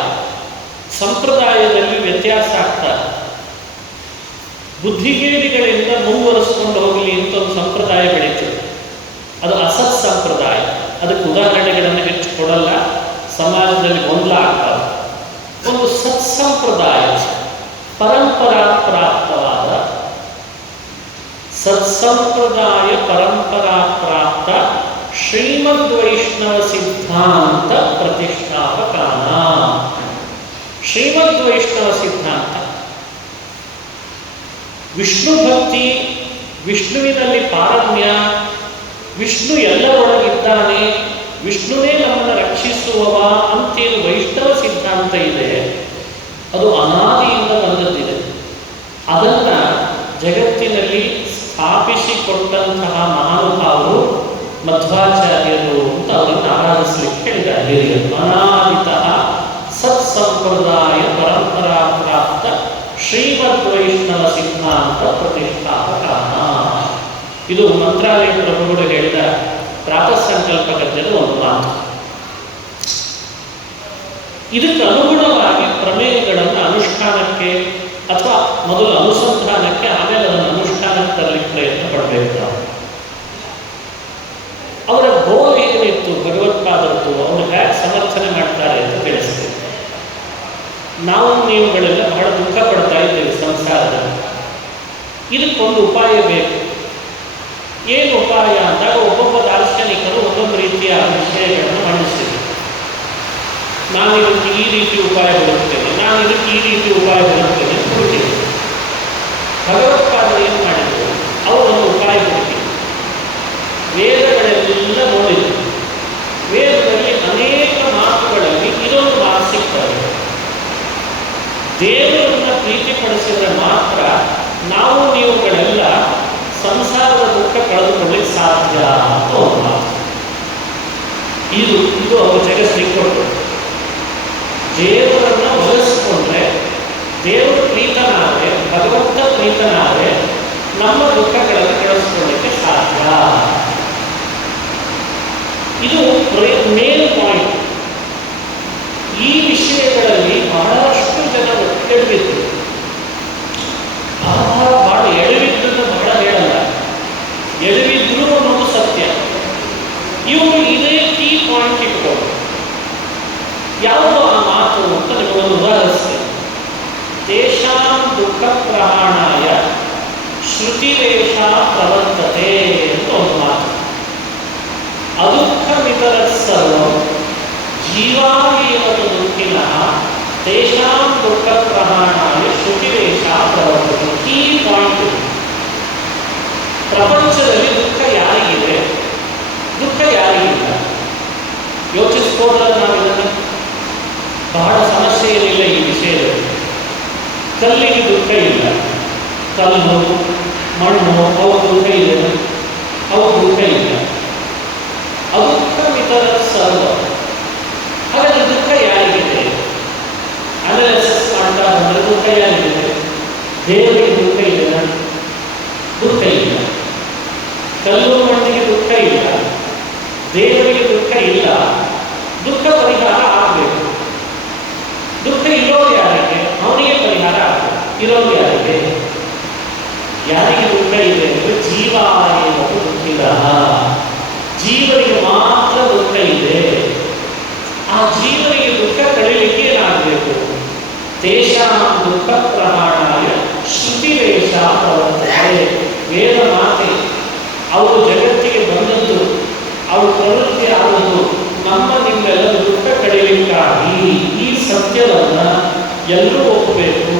ಸಂಪ್ರದಾಯದಲ್ಲಿ ವ್ಯತ್ಯಾಸ ಆಗ್ತಾರೆ. ಬುದ್ಧಿಗೇಡಿಗಳಿಂದ ಮುಂದುವರಿಸಿಕೊಂಡು ಹೋಗಲಿ ಅಂತ ಒಂದು ಸಂಪ್ರದಾಯ ಬೆಳೀತದೆ, ಅದು ಅಸತ್ ಸಂಪ್ರದಾಯ. ಅದಕ್ಕೆ ಉದಾಹರಣೆಗಳನ್ನು ಹೆಚ್ಚು ಕೊಡಲ್ಲ, ಸಮಾಜದಲ್ಲಿ ಗೊಂದಲ ಆಗ್ತದೆ. ಒಂದು ಸತ್ಸಂಪ್ರದಾಯ, ಪರಂಪರಾ ಪ್ರಾಪ್ತವಾದ ಸತ್ಸಂಪ್ರದಾಯ ಪರಂಪರಾ ಪ್ರಾಪ್ತ ಶ್ರೀಮದ್ವೈಷ್ಣವ ಸಿದ್ಧಾಂತ ಪ್ರತಿಷ್ಠಾಪಕಾನ. ಶ್ರೀಮದ್ವೈಷ್ಣವ ಸಿದ್ಧಾಂತ ವಿಷ್ಣು ಭಕ್ತಿ, ವಿಷ್ಣುವಿನಲ್ಲಿ ಪಾರಮ್ಯ, ವಿಷ್ಣು ಎಲ್ಲರೊಳಗಿದ್ದಾನೆ, ವಿಷ್ಣುವೇ ನಮ್ಮನ್ನು ರಕ್ಷಿಸುವವ ಅಂತೇನು ವೈಷ್ಣವ ಸಿದ್ಧಾಂತ ಇದೆ, ಅದು ಅನಾದಿಯಿಂದ ಬಂದದ್ದಿದೆ. ಅದನ್ನು ಜಗತ್ತಿನಲ್ಲಿ ಸ್ಥಾಪಿಸಿಕೊಟ್ಟಂತಹ ಮಹಾನುಭಾವರು ಮಧ್ವಾಚಾರ್ಯರು ಅಂತ ಅವರನ್ನು ಆರಾಧಿಸಲಿಕ್ಕೆ ಹೇಳಿದ್ದಾರೆ ಹಿರಿಯರು. ಅನಾದಿತಃ ಸತ್ಸಂಪ್ರದಾಯ ಪರಂಪರಾ ಪ್ರಾಪ್ತ ಶ್ರೀಮದ್ವೈಷ್ಣವ ಸಿದ್ಧಾಂತ ಪ್ರತಿಷ್ಠಾಪಕ. ಇದು ಮಂತ್ರಾಲಯ ಪ್ರಭುಗಳು ಹೇಳಿದ ಪ್ರಾತಃ ಸಂಕಲ್ಪ ಗದ್ಯದ ಒಂದು ಮಾತು. ಇದಕ್ಕೆ ಅನುಗುಣವಾಗಿ ಪ್ರಮೇಯಗಳನ್ನು ಅನುಷ್ಠಾನಕ್ಕೆ ಅಥವಾ ಮೊದಲು ಅನುಸಂಧಾನಕ್ಕೆ ಆಮೇಲೆ ಅದನ್ನು ಅನುಷ್ಠಾನಕ್ಕೆ ತರಲಿಕ್ಕೆ ಪ್ರಯತ್ನ ಪಡಬೇಕು ನಾವು. ಅವರ ಗೋಲ್ ಏನಿತ್ತು ಭಗವತ್ಪಾದರದ್ದು, ಅವರು ಹೇಗೆ ಸಮರ್ಥನೆ ಮಾಡ್ತಾರೆ ಅಂತ ತಿಳಿಸ್ತೀವಿ. ನಾವು ನೀವುಗಳೆಲ್ಲ ಬಹಳ ದುಃಖ ಪಡ್ತಾ ಇದ್ದೇವೆ ಸಂಸಾರದಲ್ಲಿ. ಇದಕ್ಕೊಂದು ಉಪಾಯ ಬೇಕು. ಏನು ಉಪಾಯ ಅಂದಾಗ ಒಬ್ಬೊಬ್ಬ ದಾರ್ಶನಿಕರು ಒಂದೊಂದು ರೀತಿಯ ವಿಷಯಗಳನ್ನು ಮಂಡಿಸ್ತೀವಿ. ನಾನು ಇದಕ್ಕೆ ಈ ರೀತಿ ಉಪಾಯ ಹುಡುಕ್ತೇನೆ, ನಾನು ಇದಕ್ಕೆ ಈ ರೀತಿ ಉಪಾಯ ಹುಡುಕ್ತೇನೆ ಅಂತ ಹುಡುಕಿದೆ. ಭಗವತ್ಪಾದರು ಏನು ಮಾಡಿದರು, ಅವರೊಂದು ಉಪಾಯ ಹುಡುಕಿ ವೇದಗಳೆಲ್ಲ ನೋಡಿದರು. ವೇದದಲ್ಲಿ ಅನೇಕ ಮಾತುಗಳಲ್ಲಿ ಇದೊಂದು ಮಾತು ಸಿಗ್ತದೆ, ದೇವರನ್ನು ಪ್ರೀತಿಪಡಿಸಿದರೆ ಮಾತ್ರ ನಾವು ನೀವುಗಳೆಲ್ಲ ಸಂಸಾರದ ದುಃಖ ಕಳೆದುಕೊಳ್ಳಿಕ್ಕೆ ಸಾಧ್ಯ ಅಂತ ಒಂದು ಮಾತು. ಇದು ಅವರು ಜಗತ್ತಿಗೆ ಕೊಟ್ಟರು. ದೇವರನ್ನು ಒಲಿಸಿಕೊಂಡ್ರೆ, ದೇವರು ಪ್ರೀತನಾದರೆ, ಭಗವಂತ ಪ್ರೀತನಾದರೆ ನಮ್ಮ ದುಃಖಗಳನ್ನು ಕಳಿಸ್ಕೊಳ್ಳಿಕ್ಕೆ ಸಾಧ್ಯ. ಇದು ಮೇನ್ ಪಾಯಿಂಟ್. ಈ ವಿಷಯಗಳಲ್ಲಿ ಬಹಳಷ್ಟು ಜನ ಎಡವಿದ್ರು. ಬಹಳ ಎಡವಿದ್ರನ್ನು ಬಹಳ ಹೇಳಲ್ಲ, ಎಡವಿದ್ರು ಅನ್ನೋದು ಸತ್ಯ. ಇವರು ಇದೇ ಕೀ ಪಾಯಿಂಟ್ ಇಟ್ಕೊಂಡು ಯಾವುದು ಆ ಮಾತು ಅಂತ ನಿಮಗೊಂದು ಉದಾಹರಿಸ್ತೇನೆ. ತೇಷಾಂ ದುಃಖ ಪ್ರಹಾಣಾಯ ಶ್ರುತಿರೇಷ ಪ್ರವರ್ತತೆ ಅಂತ ಒಂದು ಮಾತು. ಅದುಃಖ ವಿತರ ಸರ್ವಂ ಜೀವಾಯೇವತು ದುಃಖಿನಃ ತೇಷಾಂ ದುಃಖ ಪ್ರಹಾಣಾಯ ಶ್ರುತಿರೇಷ ಪ್ರವರ್ತತೆ. Key point. ಪ್ರಪಂಚದಲ್ಲಿ ದುಃಖ ಯಾರಿಗಿದೆ, ದುಃಖ ಯಾರಿಗಿಲ್ಲ? ಯೋಚಿಸ್ಬೋದಲ್ಲ ನಾವು ಇದನ್ನು. ಬಹಳ ಸಮಸ್ಯೆ ಏನಿಲ್ಲ ಈ ವಿಷಯದಲ್ಲಿ. ಕಲ್ಲಿಗೆ ದುಃಖ ಇಲ್ಲ, ಕಲ್ಲು ಮಣ್ಣು ಅವು ದುಃಖ ಇದೆ, ಅವು ದುಃಖ ಇಲ್ಲ. ಅದುಃಖ ವಿತರ ಸರ್ವ. ಹಾಗಾದರೆ ದುಃಖ ಯಾರಿಗಿದೆ? ಅನಾಲಿಸಿಸ್ ಮಾಡ್ತಾ ಬಂದರೆ ದುಃಖ ಯಾರಿಗಿದೆ? ದೇವರಿಗೆ ದುಃಖ ಇದೆ, ದುಃಖ ಇಲ್ಲ. ಕಲ್ಲು ಮಣ್ಣಿಗೆ ದುಃಖ ಇಲ್ಲ, ದೇವರಿಗೆ ದುಃಖ ಇಲ್ಲ. ದುಃಖ ಪರಿಹಾರ ಆಗಬೇಕು. ದುಃಖ ಇರೋದು ಯಾರಿಗೆ? ಅವನಿಗೆ ಪರಿಹಾರ ಆಗಬೇಕು. ಇರೋದು ಯಾರಿಗೆ? ಯಾರಿಗೆ ದುಃಖ ಇದೆ ಅಂದರೆ ಜೀವಾಯ ಮತ್ತು ದುಃಖಿದ. ಜೀವನಿಗೆ ಮಾತ್ರ ದುಃಖ ಇದೆ. ಆ ಜೀವನಿಗೆ ದುಃಖ ಕಳೀಲಿಕ್ಕೆ ಏನಾಗಬೇಕು? ತೇಷಾಂ ದುಃಖ ಪ್ರಹಾಣಾಯ ಶ್ರುತಿರೇಷ ಪ್ರವರ್ತತೆ. ವೇದ ಮಾತೆ ಅವರು ಜಗತ್ತಿಗೆ ಬಂದದ್ದು, ಅವರು ಪ್ರವೃತ್ತಿ ಆದದ್ದು ನಮ್ಮ ನಿಮ್ಮೆಲ್ಲ ದುಃಖ ಕಳೀಲಿಕ್ಕಾಗಿ. ಈ ಸತ್ಯವನ್ನು ಎಲ್ಲರೂ ಒಪ್ಪಬೇಕು.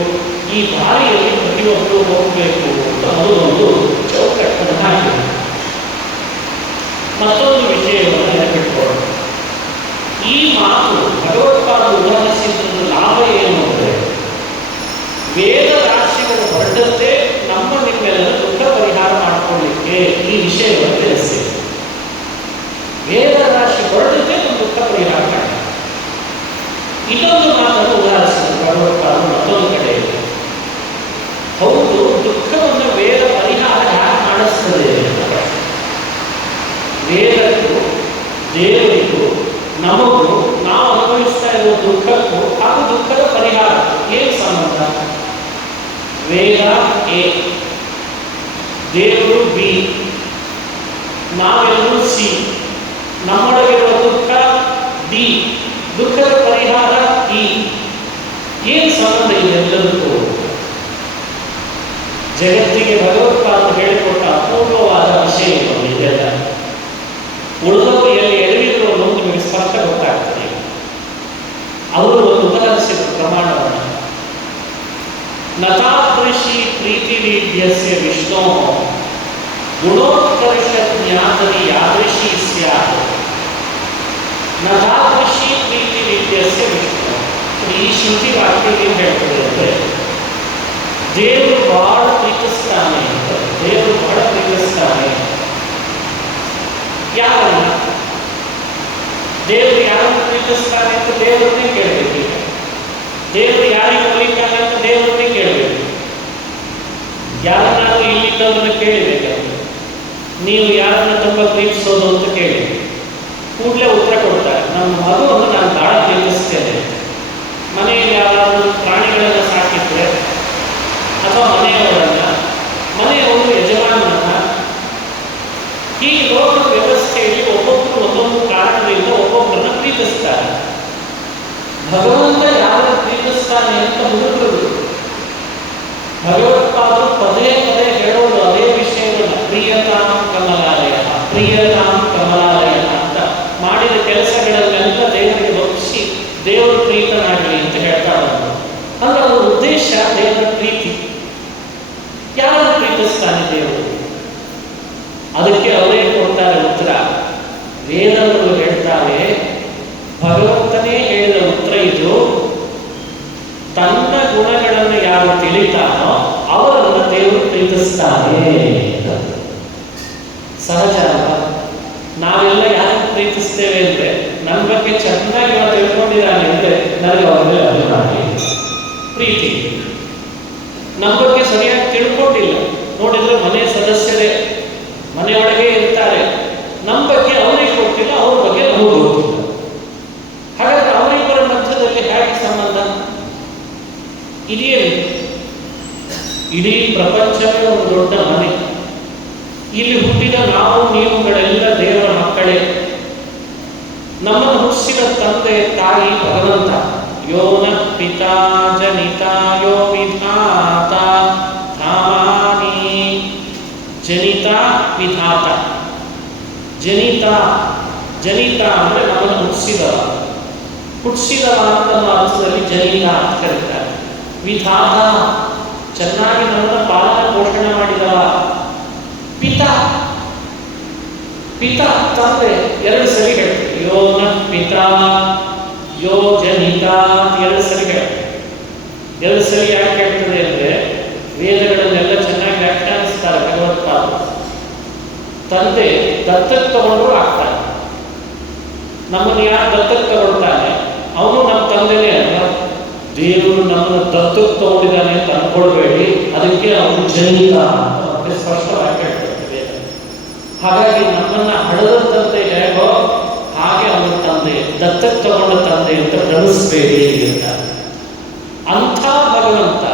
ಈ ದಾರಿಯಲ್ಲಿ ಪ್ರತಿಯೊಬ್ಬರು ಹೋಗಬೇಕು ಅಂತ ಮೊದಲೊಂದು ಚೌಕಟ್ಟನ್ನು ಹಾಕಿದೆ. ಮತ್ತೊಂದು ವಿಷಯವನ್ನು ನೆನಪಿಟ್ಕೊಳ್ಳೋಣ. ಈ ಮಾತು ಭಗವತ್ಪಾದ ಉದಾಹರಿಸಿದ ಲಾಭ ಏನು ಅಂದರೆ, ವೇದ ರಾಶಿಗಳು ಹೊರಟಂತೆ ನಮ್ಮ ನಿಮ್ಮೆಲ್ಲ ದುಃಖ ಪರಿಹಾರ ಮಾಡಿಕೊಳ್ಳಿಕ್ಕೆ ಈ ವಿಷಯವನ್ನು ತಿಳಿಸ್ತೇವೆ. ವೇದ ರಾಶಿ ಹೊರಟಂತೆ ನಮ್ಮ ದುಃಖ ಪರಿಹಾರ ಮಾಡಿ. ಇನ್ನೊಂದು ಮಾತನ್ನು ಉದಾಹರಿಸಿದ ಭಗವತ್ಪಾದ ಮತ್ತೊಂದು ಕಡೆಯಲ್ಲಿ, ಹೌದು ದುಃಖವನ್ನು ವೇದ ಪರಿಹಾರ ಯಾರು ಮಾಡಿಸ್ತದೆ ಅಂತ ಪ್ರಶ್ನೆ. ವೇದಕ್ಕೂ ದೇವರಿಗೂ ನಮಗೂ ನಾವು ಅನುಭವಿಸ್ತಾ ಇರುವ ದುಃಖಕ್ಕೂ ಹಾಗೂ ದುಃಖದ ಪರಿಹಾರ ಏನು ಸಂಬಂಧ? ವೇದ ಎ, ದೇವರು ಬಿ, ನಾವೆಲ್ಲರೂ ಸಿ. ನಮ್ಮೊಳಗಿರುವ ದುಃಖ ಡಿ, ದುಃಖದ ಪರಿಹಾರ ಇ. ಏನು ಸಂಬಂಧ ಇದೆ ಎಲ್ಲದಕ್ಕೂ? ಜಗತ್ತಿಗೆ ಭಗವತ್ಪಾದ ಹೇಳಿಕೊಟ್ಟ ಅಪೂರ್ವವಾದ ವಿಷಯ ಇದೆಲ್ಲ. ಉಳಿದವರು ಎಲ್ಲಿ ಎಡವಿದ್ರು ಅನ್ನೋದು ನಿಮಗೆ ಸ್ಪಷ್ಟ ಗೊತ್ತಾಗ್ತದೆ. ಅವರು ಒಂದು ಉದಾಹರಿಸಿದ ಪ್ರಮಾಣವನ್ನು, ನತಾದೃಶಿ ಪ್ರೀತಿ ರೀತ್ಯಸ್ಯ ವಿಷ್ಣೋ ಗುಣೋತ್ಕರ್ಷ ಜ್ಞಾತನಿ ಯಾದೃಶಿ ಸ್ಯಾತ್. ನತಾದೃಶಿ ಪ್ರೀತಿ ರೀತ್ಯಸ್ಯ ವಿಷ್ಣು. ಈ ಶ್ರುತಿ ವಾಕ್ಯ ಏನು ಹೇಳ್ತದೆ ಅಂದರೆ, ದೇವರು ಬಹಳ ಪ್ರೀತಿಸ್ತಾನೆ ಅಂತ. ದೇವರು ಬಹಳ ಪ್ರೀತಿಸ್ತಾನೆ ಯಾರನ್ನ? ದೇವರು ಯಾರನ್ನು ಪ್ರೀತಿಸ್ತಾನೆ ಅಂತ ದೇವರನ್ನೇ ಕೇಳಬೇಕು. ದೇವರು ಯಾರಿಗೆ ಒಲಿತಾನೆ ಅಂತ ದೇವರನ್ನೇ ಕೇಳಬೇಕು. ಯಾರನ್ನಾದ್ರೂ ಇಲ್ಲಿದ್ದವರನ್ನ ಕೇಳಬೇಕಾದ್ರೆ, ನೀವು ಯಾರನ್ನ ತುಂಬ ಪ್ರೀತಿಸೋದು ಅಂತ ಕೇಳಿ ಕೂಡಲೇ ಉತ್ತರ ಕೊಡ್ತಾರೆ, ನಮ್ಮ ಮಗುವನ್ನು ನಾನು ಬಹಳ ಪ್ರೀತಿಸ್ತೇನೆ. ಪ್ರೀತಿಸ್ತಾನೆ ಅಂತ ಹುಡುಗರು. ಭಗವತ್ಪಾದರು ಪದೇ ಪದೇ ಹೇಳೋದು ಅದೇ ವಿಷಯವನ್ನು, ಪ್ರಿಯತಾಂ ಕಮಲಾಲಯ ಪ್ರಿಯತಾಂ ಕಮಲಾಲಯ ಅಂತ. ಮಾಡಿದ ಕೆಲಸಗಳನ್ನೆಲ್ಲ ದೇವರಿಗೆ ಒಪ್ಪಿಸಿ ದೇವರು ಪ್ರೀತನಾಗಲಿ ಅಂತ ಹೇಳ್ತಾ ಬಂದರು. ಅಂದ್ರೆ ಅವರ ಉದ್ದೇಶ ದೇವರ ಪ್ರೀತಿ. ಯಾರು ಪ್ರೀತಿಸ್ತಾನೆ ದೇವರು? ಅದಕ್ಕೆ ಅವರೇ ಕೊಡ್ತಾರೆ ಉತ್ತರ. ವೇದಗಳು ಹೇಳ್ತಾರೆ, ಭಗವಂತನೇ ಹೇಳಿದ ಉತ್ತರ ಇದು. ತನ್ನ ಗುಣಗಳನ್ನು ಯಾರು ತಿಳಿತಾನೋ ಅವರನ್ನು ದೇವರು ಪ್ರೀತಿಸ್ತಾನೆ. ಸಹಜ ಅಲ್ವಾ? ನಾವೆಲ್ಲ ಯಾರನ್ನು ಪ್ರೀತಿಸ್ತೇವೆ ಅಂದರೆ, ನನ್ನ ಬಗ್ಗೆ ಚೆನ್ನಾಗಿ ಅವನು ತಿಳ್ಕೊಂಡಿದ್ದಾನೆ ಅಂದರೆ ನನಗೆ ಅವರ ಮೇಲೆ ಅಭಿಮಾನ ಇದೆ, ಪ್ರೀತಿ. ನಮ್ಮ ಬಗ್ಗೆ ಸರಿಯಾಗಿ ತಿಳ್ಕೊಂಡಿಲ್ಲ, ನೋಡಿದ್ರೆ ಮನೆ ಸದಸ್ಯರೇ ಮನೆಯೊಳಗೆ ಇರ್ತಾರೆ, ನಮ್ಮ ಬಗ್ಗೆ ಅವರಿಗೆ ಗೊತ್ತಿಲ್ಲ, ಅವ್ರ ಬಗ್ಗೆ ನಮಗೆ ಗೊತ್ತಿಲ್ಲ. ಹಾಗಾದ್ರೆ ಅವರಿಬ್ಬರ ಮಧ್ಯದಲ್ಲಿ ಹೇಗೆ ಸಂಬಂಧ? ಇಡೀ ಪ್ರಪಂಚವೇ ಒಂದು ದೊಡ್ಡ ಮನೆ. ಇಲ್ಲಿ ಹುಟ್ಟಿದ ನಾವು ನೀವುಗಳೆಲ್ಲ ದೇವರ ಮಕ್ಕಳೇ. ನಮ್ಮನ್ನು ಹುಟ್ಟಿಸಿದ ತಂದೆ ತಾಯಿ ಭಗವಂತ. ಯೋನ ಪಿತಾ ಜನಿತಾ ಯೋ ವಿಧಾತ ಧಾಮಾನಿ. ಜನಿತ ವಿಧಾತ. ಜನಿತ ಅಂದರೆ ನಮ್ಮನ್ನು ಹುಟ್ಟಿಸಿದವ ಅಂತ ಅರ್ಥದಲ್ಲಿ ಜನಿತ ಅಂತ ಕರೀತಾರೆ. ವಿಧಾತ, ಚೆನ್ನಾಗಿ ನಮ್ಮನ್ನು ಪಾಲನ ಪೋಷಣೆ ಮಾಡಿದವ. ಪಿತಾ ತಂದೆ. ಎರಡು ಸರಿ ಹೇಳ್ತೀವಿ, ಯೋ ನ ಪಿತಾ ಯೋ ಜನಿತ ಅಂತ ಎರಡು ಸರಿ ಹೇಳ್ತೀವಿ. ಎರಡು ಸರಿ ಯಾಕೆ ಹೇಳ್ತದೆ ಅಂದರೆ, ವೇದಗಳನ್ನೆಲ್ಲ ಚೆನ್ನಾಗಿ ವ್ಯಾಖ್ಯಾನಿಸ್ತಾರೆ ಭಗವತ್ಪಾದರು. ತಂದೆ ದತ್ತಕ್ಕೆ ತಗೊಂಡ್ರು ಆಗ್ತಾನೆ. ನಮ್ಮನ್ನು ಯಾರು ದತ್ತಕ್ಕೆ ತಗೊಳ್ತಾನೆ ಅವನು ನಮ್ಮ ತಂದೆನೇ ಅಲ್ವಾ? ದೇವರು ನಮ್ಮನ್ನು ದತ್ತಕ್ಕೆ ತಗೊಂಡಿದ್ದಾನೆ ಅಂತ ಅನ್ಕೊಳ್ಬೇಡಿ, ಅದಕ್ಕೆ ಅವನು ಜನಿತ ಅಂತ ಸ್ಪಷ್ಟವಾಗಿ ಹೇಳ್ಕೊಳ್ತೇವೆ. ಹಾಗಾಗಿ ನಮ್ಮನ್ನ ಹಡದ ತಂದೆ ಹೇಗೋ ಹಾಗೆ ಅವನ ತಂದೆ, ದತ್ತಕ್ಕೆ ತಗೊಂಡ ತಂದೆ ಅಂತ ಭ್ರಮಿಸಬೇಡಿ ಅಂತ. ಅಂಥ ಭಗವಂತ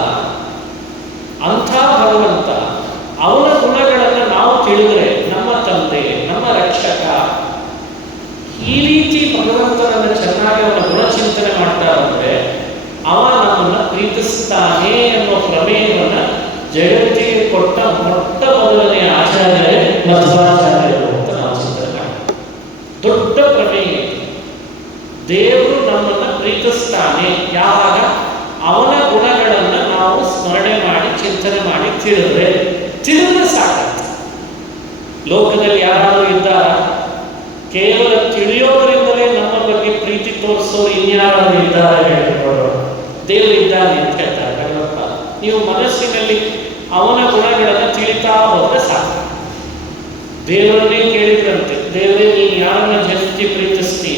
ಅವನ ಗುಣಗಳನ್ನು ನಾವು ತಿಳಿದ್ರೆ, ನಮ್ಮ ತಂದೆ, ನಮ್ಮ ರಕ್ಷಕ, ಈ ರೀತಿ ಭಗವಂತನನ್ನು ಚೆನ್ನಾಗಿ ಅವನ ಗುಣಚಿಂತನೆ ಮಾಡ್ತಾ ಬಂದ್ರೆ ಅವ ನಮ್ಮನ್ನು ಪ್ರೀತಿಸ್ತಾನೆ ಅನ್ನೋ ಪ್ರಮೇಯವನ್ನು ಜಗತ್ತಿಗೆ ಕೊಟ್ಟ ಮೊಟ್ಟ ಮೊದಲನೆಯ ಆಚಾರ್ಯ ಮಧ್ವಾಚಾರ್ಯರು ಅಂತ ನಾವು ಚಿಂತನೆ ಮಾಡ್ತೀವಿ. ದೊಡ್ಡ ಪ್ರಮೇಯ. ದೇವರು ನಮ್ಮನ್ನು ಪ್ರೀತಿಸ್ತಾನೆ ಯಾವಾಗ? ಅವನ ಗುಣಗಳನ್ನು ನಾವು ಸ್ಮರಣೆ ಮಾಡಿ ಚಿಂತನೆ ಮಾಡಿ ತಿಳಿದ್ರೆ ಸಾಕತ್ತೆ. ಲೋಕದಲ್ಲಿ ಯಾರಾದರೂ ಇದ್ದಾರ? ಕೇವಲ ತಿಳಿಯೋದ್ರಿಂದಲೇ ನಮ್ಮ ಬಗ್ಗೆ ಪ್ರೀತಿ ತೋರಿಸೋರು ಇನ್ಯಾರಾದರೂ ಇದ್ದಾರೆ ಹೇಳಿಕೊಳ್ಳೋರು? ದೇವರು ಇದ್ದಾನೆ ಅಂತ ಹೇಳ್ತಾರೆ ಭಗವಂತ. ನೀವು ಮನಸ್ಸಿನಲ್ಲಿ ಅವನ ಗುಣಗಳನ್ನು ತಿಳಿತಾ ಹೋದ್ರೆ ಸಾಕು. ದೇವರನ್ನೇ ಕೇಳಿದ್ರಂತೆ, ದೇವರೇ ನೀನು ಯಾರನ್ನ ಜಾಸ್ತಿ ಪ್ರೀತಿಸ್ತಿ?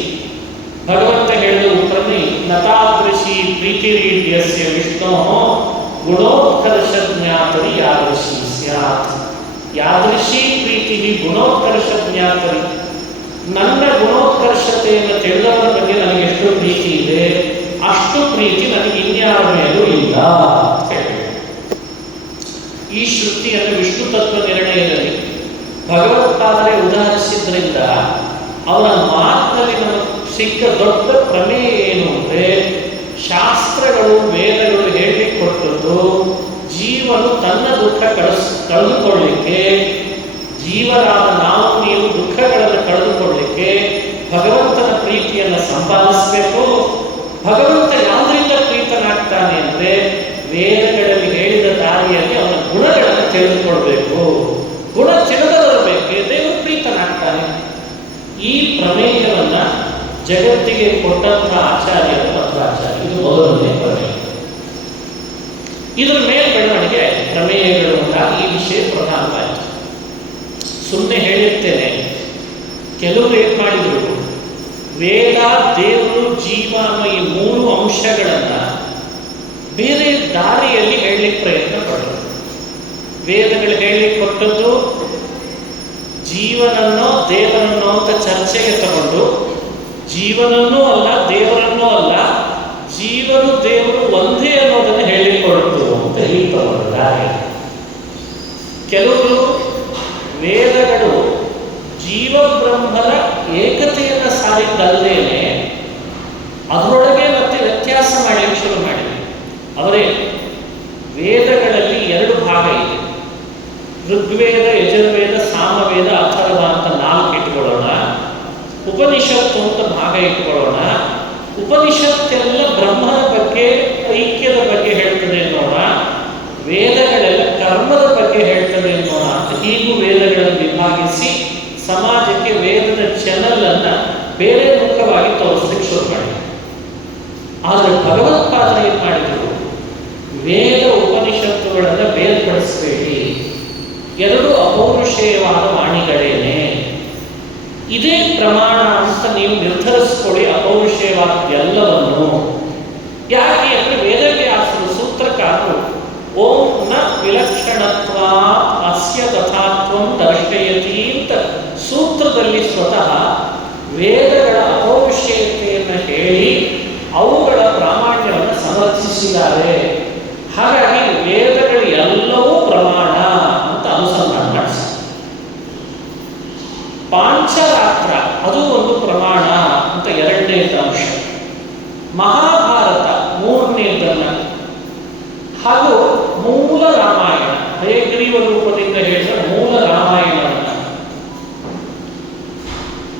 ಭಗವಂತ ಹೇಳಿದ ಉತ್ತರನೇ, ನತಾದೃಶಿ ಪ್ರೀತಿರೀಡ್ಯಸ್ಯ ವಿಷ್ಣೋ ಗುಣೋತ್ಕರ್ಷ ಜ್ಞಾತರಿ ಯಾದೃಶಿ ಸ್ಯಾತ್. ಯಾದೃಶಿ ಪ್ರೀತಿ ಗುಣೋತ್ಕರ್ಷ ಜ್ಞಾತರಿ. ನನ್ನ ಗುಣೋತ್ಕರ್ಷತೆಯನ್ನು ತಿಳಿದವರ ಬಗ್ಗೆ ನನಗೆ ಎಷ್ಟು ಪ್ರೀತಿ ಇದೆ, ಅಷ್ಟು ಪ್ರೀತಿ ನನಗೆ ಇನ್ಯಾರ ಮೇಲೂ ಇಲ್ಲ ಅಂತ ಹೇಳಿ ಈ ಶ್ರುತಿಯನ್ನು ವಿಷ್ಣು ತತ್ವ ನಿರ್ಣಯದಲ್ಲಿ ಭಗವತ್ಪಾದರೆ ಉದಾಹರಿಸಿದ್ರಿಂದ ಅವರ ಮಾತಿನಲ್ಲಿ ನಮಗೆ ಸಿಕ್ಕ ದೊಡ್ಡ ಪ್ರಮೇಯ ಏನು ಅಂದರೆ, ಶಾಸ್ತ್ರಗಳು ವೇದಗಳು ಹೇಳಿಕೊಟ್ಟದ್ದು ಜೀವನು ತನ್ನ ದುಃಖ ಕಳೆದುಕೊಳ್ಳಲಿಕ್ಕೆ, ಜೀವರಾದ ನಾವು ನೀವು ದುಃಖಗಳನ್ನು ಕಳೆದುಕೊಳ್ಳಲಿಕ್ಕೆ ಭಗವಂತನ ಪ್ರೀತಿಯನ್ನು ಸಂಪಾದಿಸಬೇಕು. ಭಗವಂತ ಯಾವುದರಿಂದ ಪ್ರೀತನಾಗ್ತಾನೆ ಅಂದರೆ, ವೇದಗಳಲ್ಲಿ ಹೇಳಿದ ದಾರಿಯಲ್ಲಿ ಅವನ ಗುಣಗಳನ್ನು ತಿಳಿದುಕೊಳ್ಬೇಕು. ಗುಣ ತಿಳಿದವರಬೇಕೆ ದೇವರು ಪ್ರೀತನಾಗ್ತಾನೆ. ಈ ಪ್ರಮೇಯವನ್ನು ಜಗತ್ತಿಗೆ ಕೊಟ್ಟಂತಹ ಆಚಾರ್ಯರು ಮಧ್ವಾಚಾರ್ಯ. ಇದು ಮೊದಲನೇ ಪ್ರಮೇಯ. ಇದರ ಮೇಲೆ ಬೆಳವಣಿಗೆ ಪ್ರಮೇಯಗಳು ಉಂಟಾಗಿ ಈ ವಿಷಯ ಪ್ರಧಾನವಾಯಿತು. ಸುಮ್ಮನೆ ಹೇಳಿರ್ತೇನೆ, ಕೆಲವರು ಏನು ಮಾಡಿದರು, ವೇದ, ದೇವರು, ಜೀವ ಅನ್ನೋ ಈ ಮೂರು ಅಂಶಗಳನ್ನು ಬೇರೆ ದಾರಿಯಲ್ಲಿ ಹೇಳಲಿಕ್ಕೆ ಪ್ರಯತ್ನ ಪಡೋದು. ವೇದಗಳು ಹೇಳಲಿಕ್ಕೆ ಕೊಟ್ಟದ್ದು ಜೀವನನ್ನೋ ದೇವರನ್ನೋ ಅಂತ ಚರ್ಚೆಗೆ ತಗೊಂಡು, ಜೀವನನ್ನೂ ಅಲ್ಲ ದೇವರನ್ನೂ ಅಲ್ಲ, ಜೀವನು ದೇವರು ಒಂದೇ ಅನ್ನೋದನ್ನು ಹೇಳಿಕೊಡ್ತು ಅಂತ ಹೇಳ್ತಾರೆ. ಕೆಲವರು ವೇದಗಳು ಜೀವ ಬ್ರಹ್ಮದ ಏಕತೆಯನ್ನು ಸಾರಿದ್ದಲ್ದೇನೆ ಅದರೊಳಗೆ ಮತ್ತೆ ವ್ಯತ್ಯಾಸ ಮಾಡಲಿಕ್ಕೆ ಶುರು ಮಾಡಿದೆ. ಉಪನಿಷತ್ತೆಲ್ಲ ಬ್ರಹ್ಮದ ಬಗ್ಗೆ, ಐಕ್ಯದ ಬಗ್ಗೆ ಹೇಳ್ತದೆ ಅನ್ನೋಣ, ವೇದಗಳೆಲ್ಲ ಕರ್ಮದ ಬಗ್ಗೆ ಹೇಳ್ತದೆ ಅನ್ನೋಣ ಅಂತ ಹೀಗೂ ವೇದಗಳನ್ನು ವಿಭಾಗಿಸಿ ಸಮಾಜಕ್ಕೆ ವೇದದ ಚಾನಲ್ ಅನ್ನ ಬೇರೆ ಮುಖವಾಗಿ ತೋರಿಸಲಿಕ್ಕೆ ಶುರು ಮಾಡಿ. ಆದರೆ ಭಗವತ್ಪಾದರು ಏನು ಮಾಡಿದರು? ವೇದ ಉಪನಿಷತ್ತುಗಳನ್ನು ಬೇರ್ಪಡಿಸಬೇಡಿ, ಎರಡು ಅಪೌರುಷೇಯವಾದ ವಾಣಿಗಳೇನೆ, ಇದೇ ಪ್ರಮಾಣ ಅಂತ ನೀವು ನಿರ್ಧರಿಸ್ಕೊಳ್ಳಿ ಅಪೌರುಷೇಯವಾದೆಲ್ಲವನ್ನು. ಯಾಕೆ ಅಂದರೆ ವೇದವ್ಯಾಸರು ಸೂತ್ರಕಾರರು ಓಂ ನ ವಿಲಕ್ಷಣತ್ವ ಅಸ್ಯ ತಥಾತ್ವಂ ದರ್ಶಯತಿ ಅಂತ ಸೂತ್ರದಲ್ಲಿ ಸ್ವತಃ ವೇದಗಳ ಅಪೌರುಷೇಯತೆಯನ್ನು ಹೇಳಿ ಅವುಗಳ ಪ್ರಾಮಾಣ್ಯವನ್ನು ಸಮರ್ಥಿಸಿದ್ದಾರೆ. ಹಾಗಾಗಿ ವೇದಗಳು ಎಲ್ಲವೂ ಪ್ರಮಾಣ ಅಂತ ಅನುಸಂಧಾನ ಮಾಡಿಸಿ. ಪಾಂಚರಾತ್ರ ಅದು ಒಂದು ಪ್ರಮಾಣ ಅಂತ ಎರಡನೇ ಅಂಶ. ಮಹಾಭಾರತ ಮೂರನೇದನ್ನ, ಹಾಗೂ ಮೂಲ ರಾಮಾಯಣ, ಹಯಗ್ರೀವ ರೂಪದಿಂದ ಹೇಳಿದ ಮೂಲ ರಾಮಾಯಣವನ್ನ,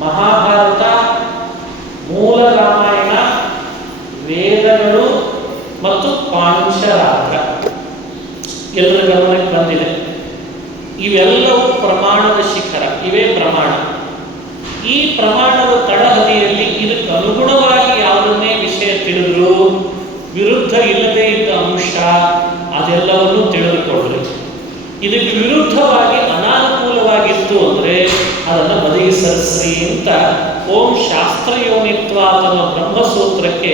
ಮಹಾಭಾರತ, ಮೂಲ ರಾಮಾಯಣ, ವೇದಗಳು ಮತ್ತು ಪಾಂಚರಾತ್ರ ಎಲ್ಲರ ಗಮನಕ್ಕೆ ಬಂದಿದೆ. ಇವೆಲ್ಲವೂ ಪ್ರಮಾಣದ ಶಿಖರ, ಇವೇ ಪ್ರಮಾಣ. ಈ ಪ್ರಮಾಣದ ತಳಹದಿಯಲ್ಲಿ ಇದಕ್ಕೆ ಅನುಗುಣವಾಗಿ ಯಾವುದನ್ನೇ ವಿಷಯ ತಿಳಿದ್ರು ವಿರುದ್ಧ ಇಲ್ಲದೇ ಇದ್ದ ಅಂಶ ಅದೆಲ್ಲವನ್ನೂ ತಿಳಿದುಕೊಳ್ಳ್ರಿ. ಇದಕ್ಕೆ ವಿರುದ್ಧವಾಗಿ ಅನಾನುಕೂಲವಾಗಿತ್ತು ಅಂದರೆ ಅದನ್ನು ಬದಿಗೆ ಸರಿಸ್ರಿ ಅಂತ ಓಂ ಶಾಸ್ತ್ರಯೋನಿತ್ವ ಅನ್ನೋ ಬ್ರಹ್ಮಸೂತ್ರಕ್ಕೆ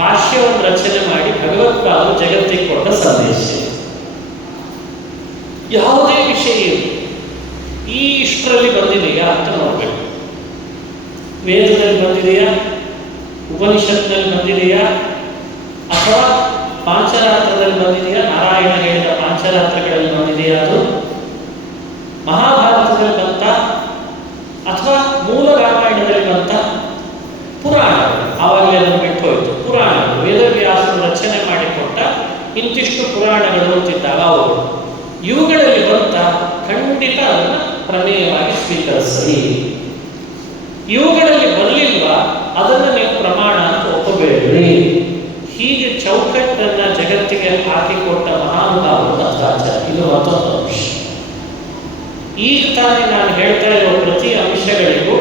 ಭಾಷ್ಯವನ್ನು ರಚನೆ ಮಾಡಿ ಭಗವತ್ಪಾದರು ಜಗತ್ತಿಗೆ ಕೊಟ್ಟ ಸಂದೇಶ. ಯಾವುದೇ ವಿಷಯ ಈ ಇಷ್ಟರಲ್ಲಿ ಬಂದಿದೆಯಾ ಅಂತ ನೋಡಬೇಕು. ವೇದದಲ್ಲಿ ಬಂದಿದೆಯಾ, ಉಪನಿಷತ್ನಲ್ಲಿ ಬಂದಿದೆಯಾ, ಅಥವಾ ಪಾಂಚರಾತ್ರದಲ್ಲಿ ಬಂದಿದೆಯಾ, ನಾರಾಯಣ ಹೇಳಿದ ಪಾಂಚರಾತ್ರಗಳಲ್ಲಿ ಬಂದಿದೆಯಾ, ಅದು ಮಹಾಭಾರತದಲ್ಲಿ ಬಂತ, ಅಥವಾ ಮೂಲ ರಾಮಾಯಣದಲ್ಲಿ ಬಂತ, ಪುರಾಣ ಆವಾಗಲೇ ಅದನ್ನು ಬಿಟ್ಟು ಹೋಯಿತು. ಪುರಾಣಗಳು ವೇದವ್ಯಾಸರು ರಚನೆ ಮಾಡಿಕೊಟ್ಟ ಇಂತಿಷ್ಟು ಪುರಾಣಗಳು ಅಂತಿದ್ದಾಗ ಅವರು ಇವುಗಳಲ್ಲಿ ಬಂತ ಖಂಡಿತ ಅದನ್ನು ಪ್ರಮೇಯವಾಗಿ ಸ್ವೀಕರಿಸಿ. ಇವುಗಳಲ್ಲಿ ಬರಲಿಲ್ವಾ ಅದನ್ನು ನೀವು ಪ್ರಮಾಣ ಅಂತ ಒಪ್ಪಬೇಡ್ರಿ. ಹೀಗೆ ಚೌಕಟ್ಟನ್ನು ಜಗತ್ತಿಗೆ ಹಾಕಿಕೊಟ್ಟ ಮಹಾನುಭಾವರು ಮಧ್ವಾಚಾರ್ಯ. ಇದು ಮತ್ತೊಂದು ಅಂಶ. ಈಗ ತಾನೇ ನಾನು ಹೇಳ್ತಾ ಇರುವ ಪ್ರತಿ ಅಂಶಗಳಿಗೂ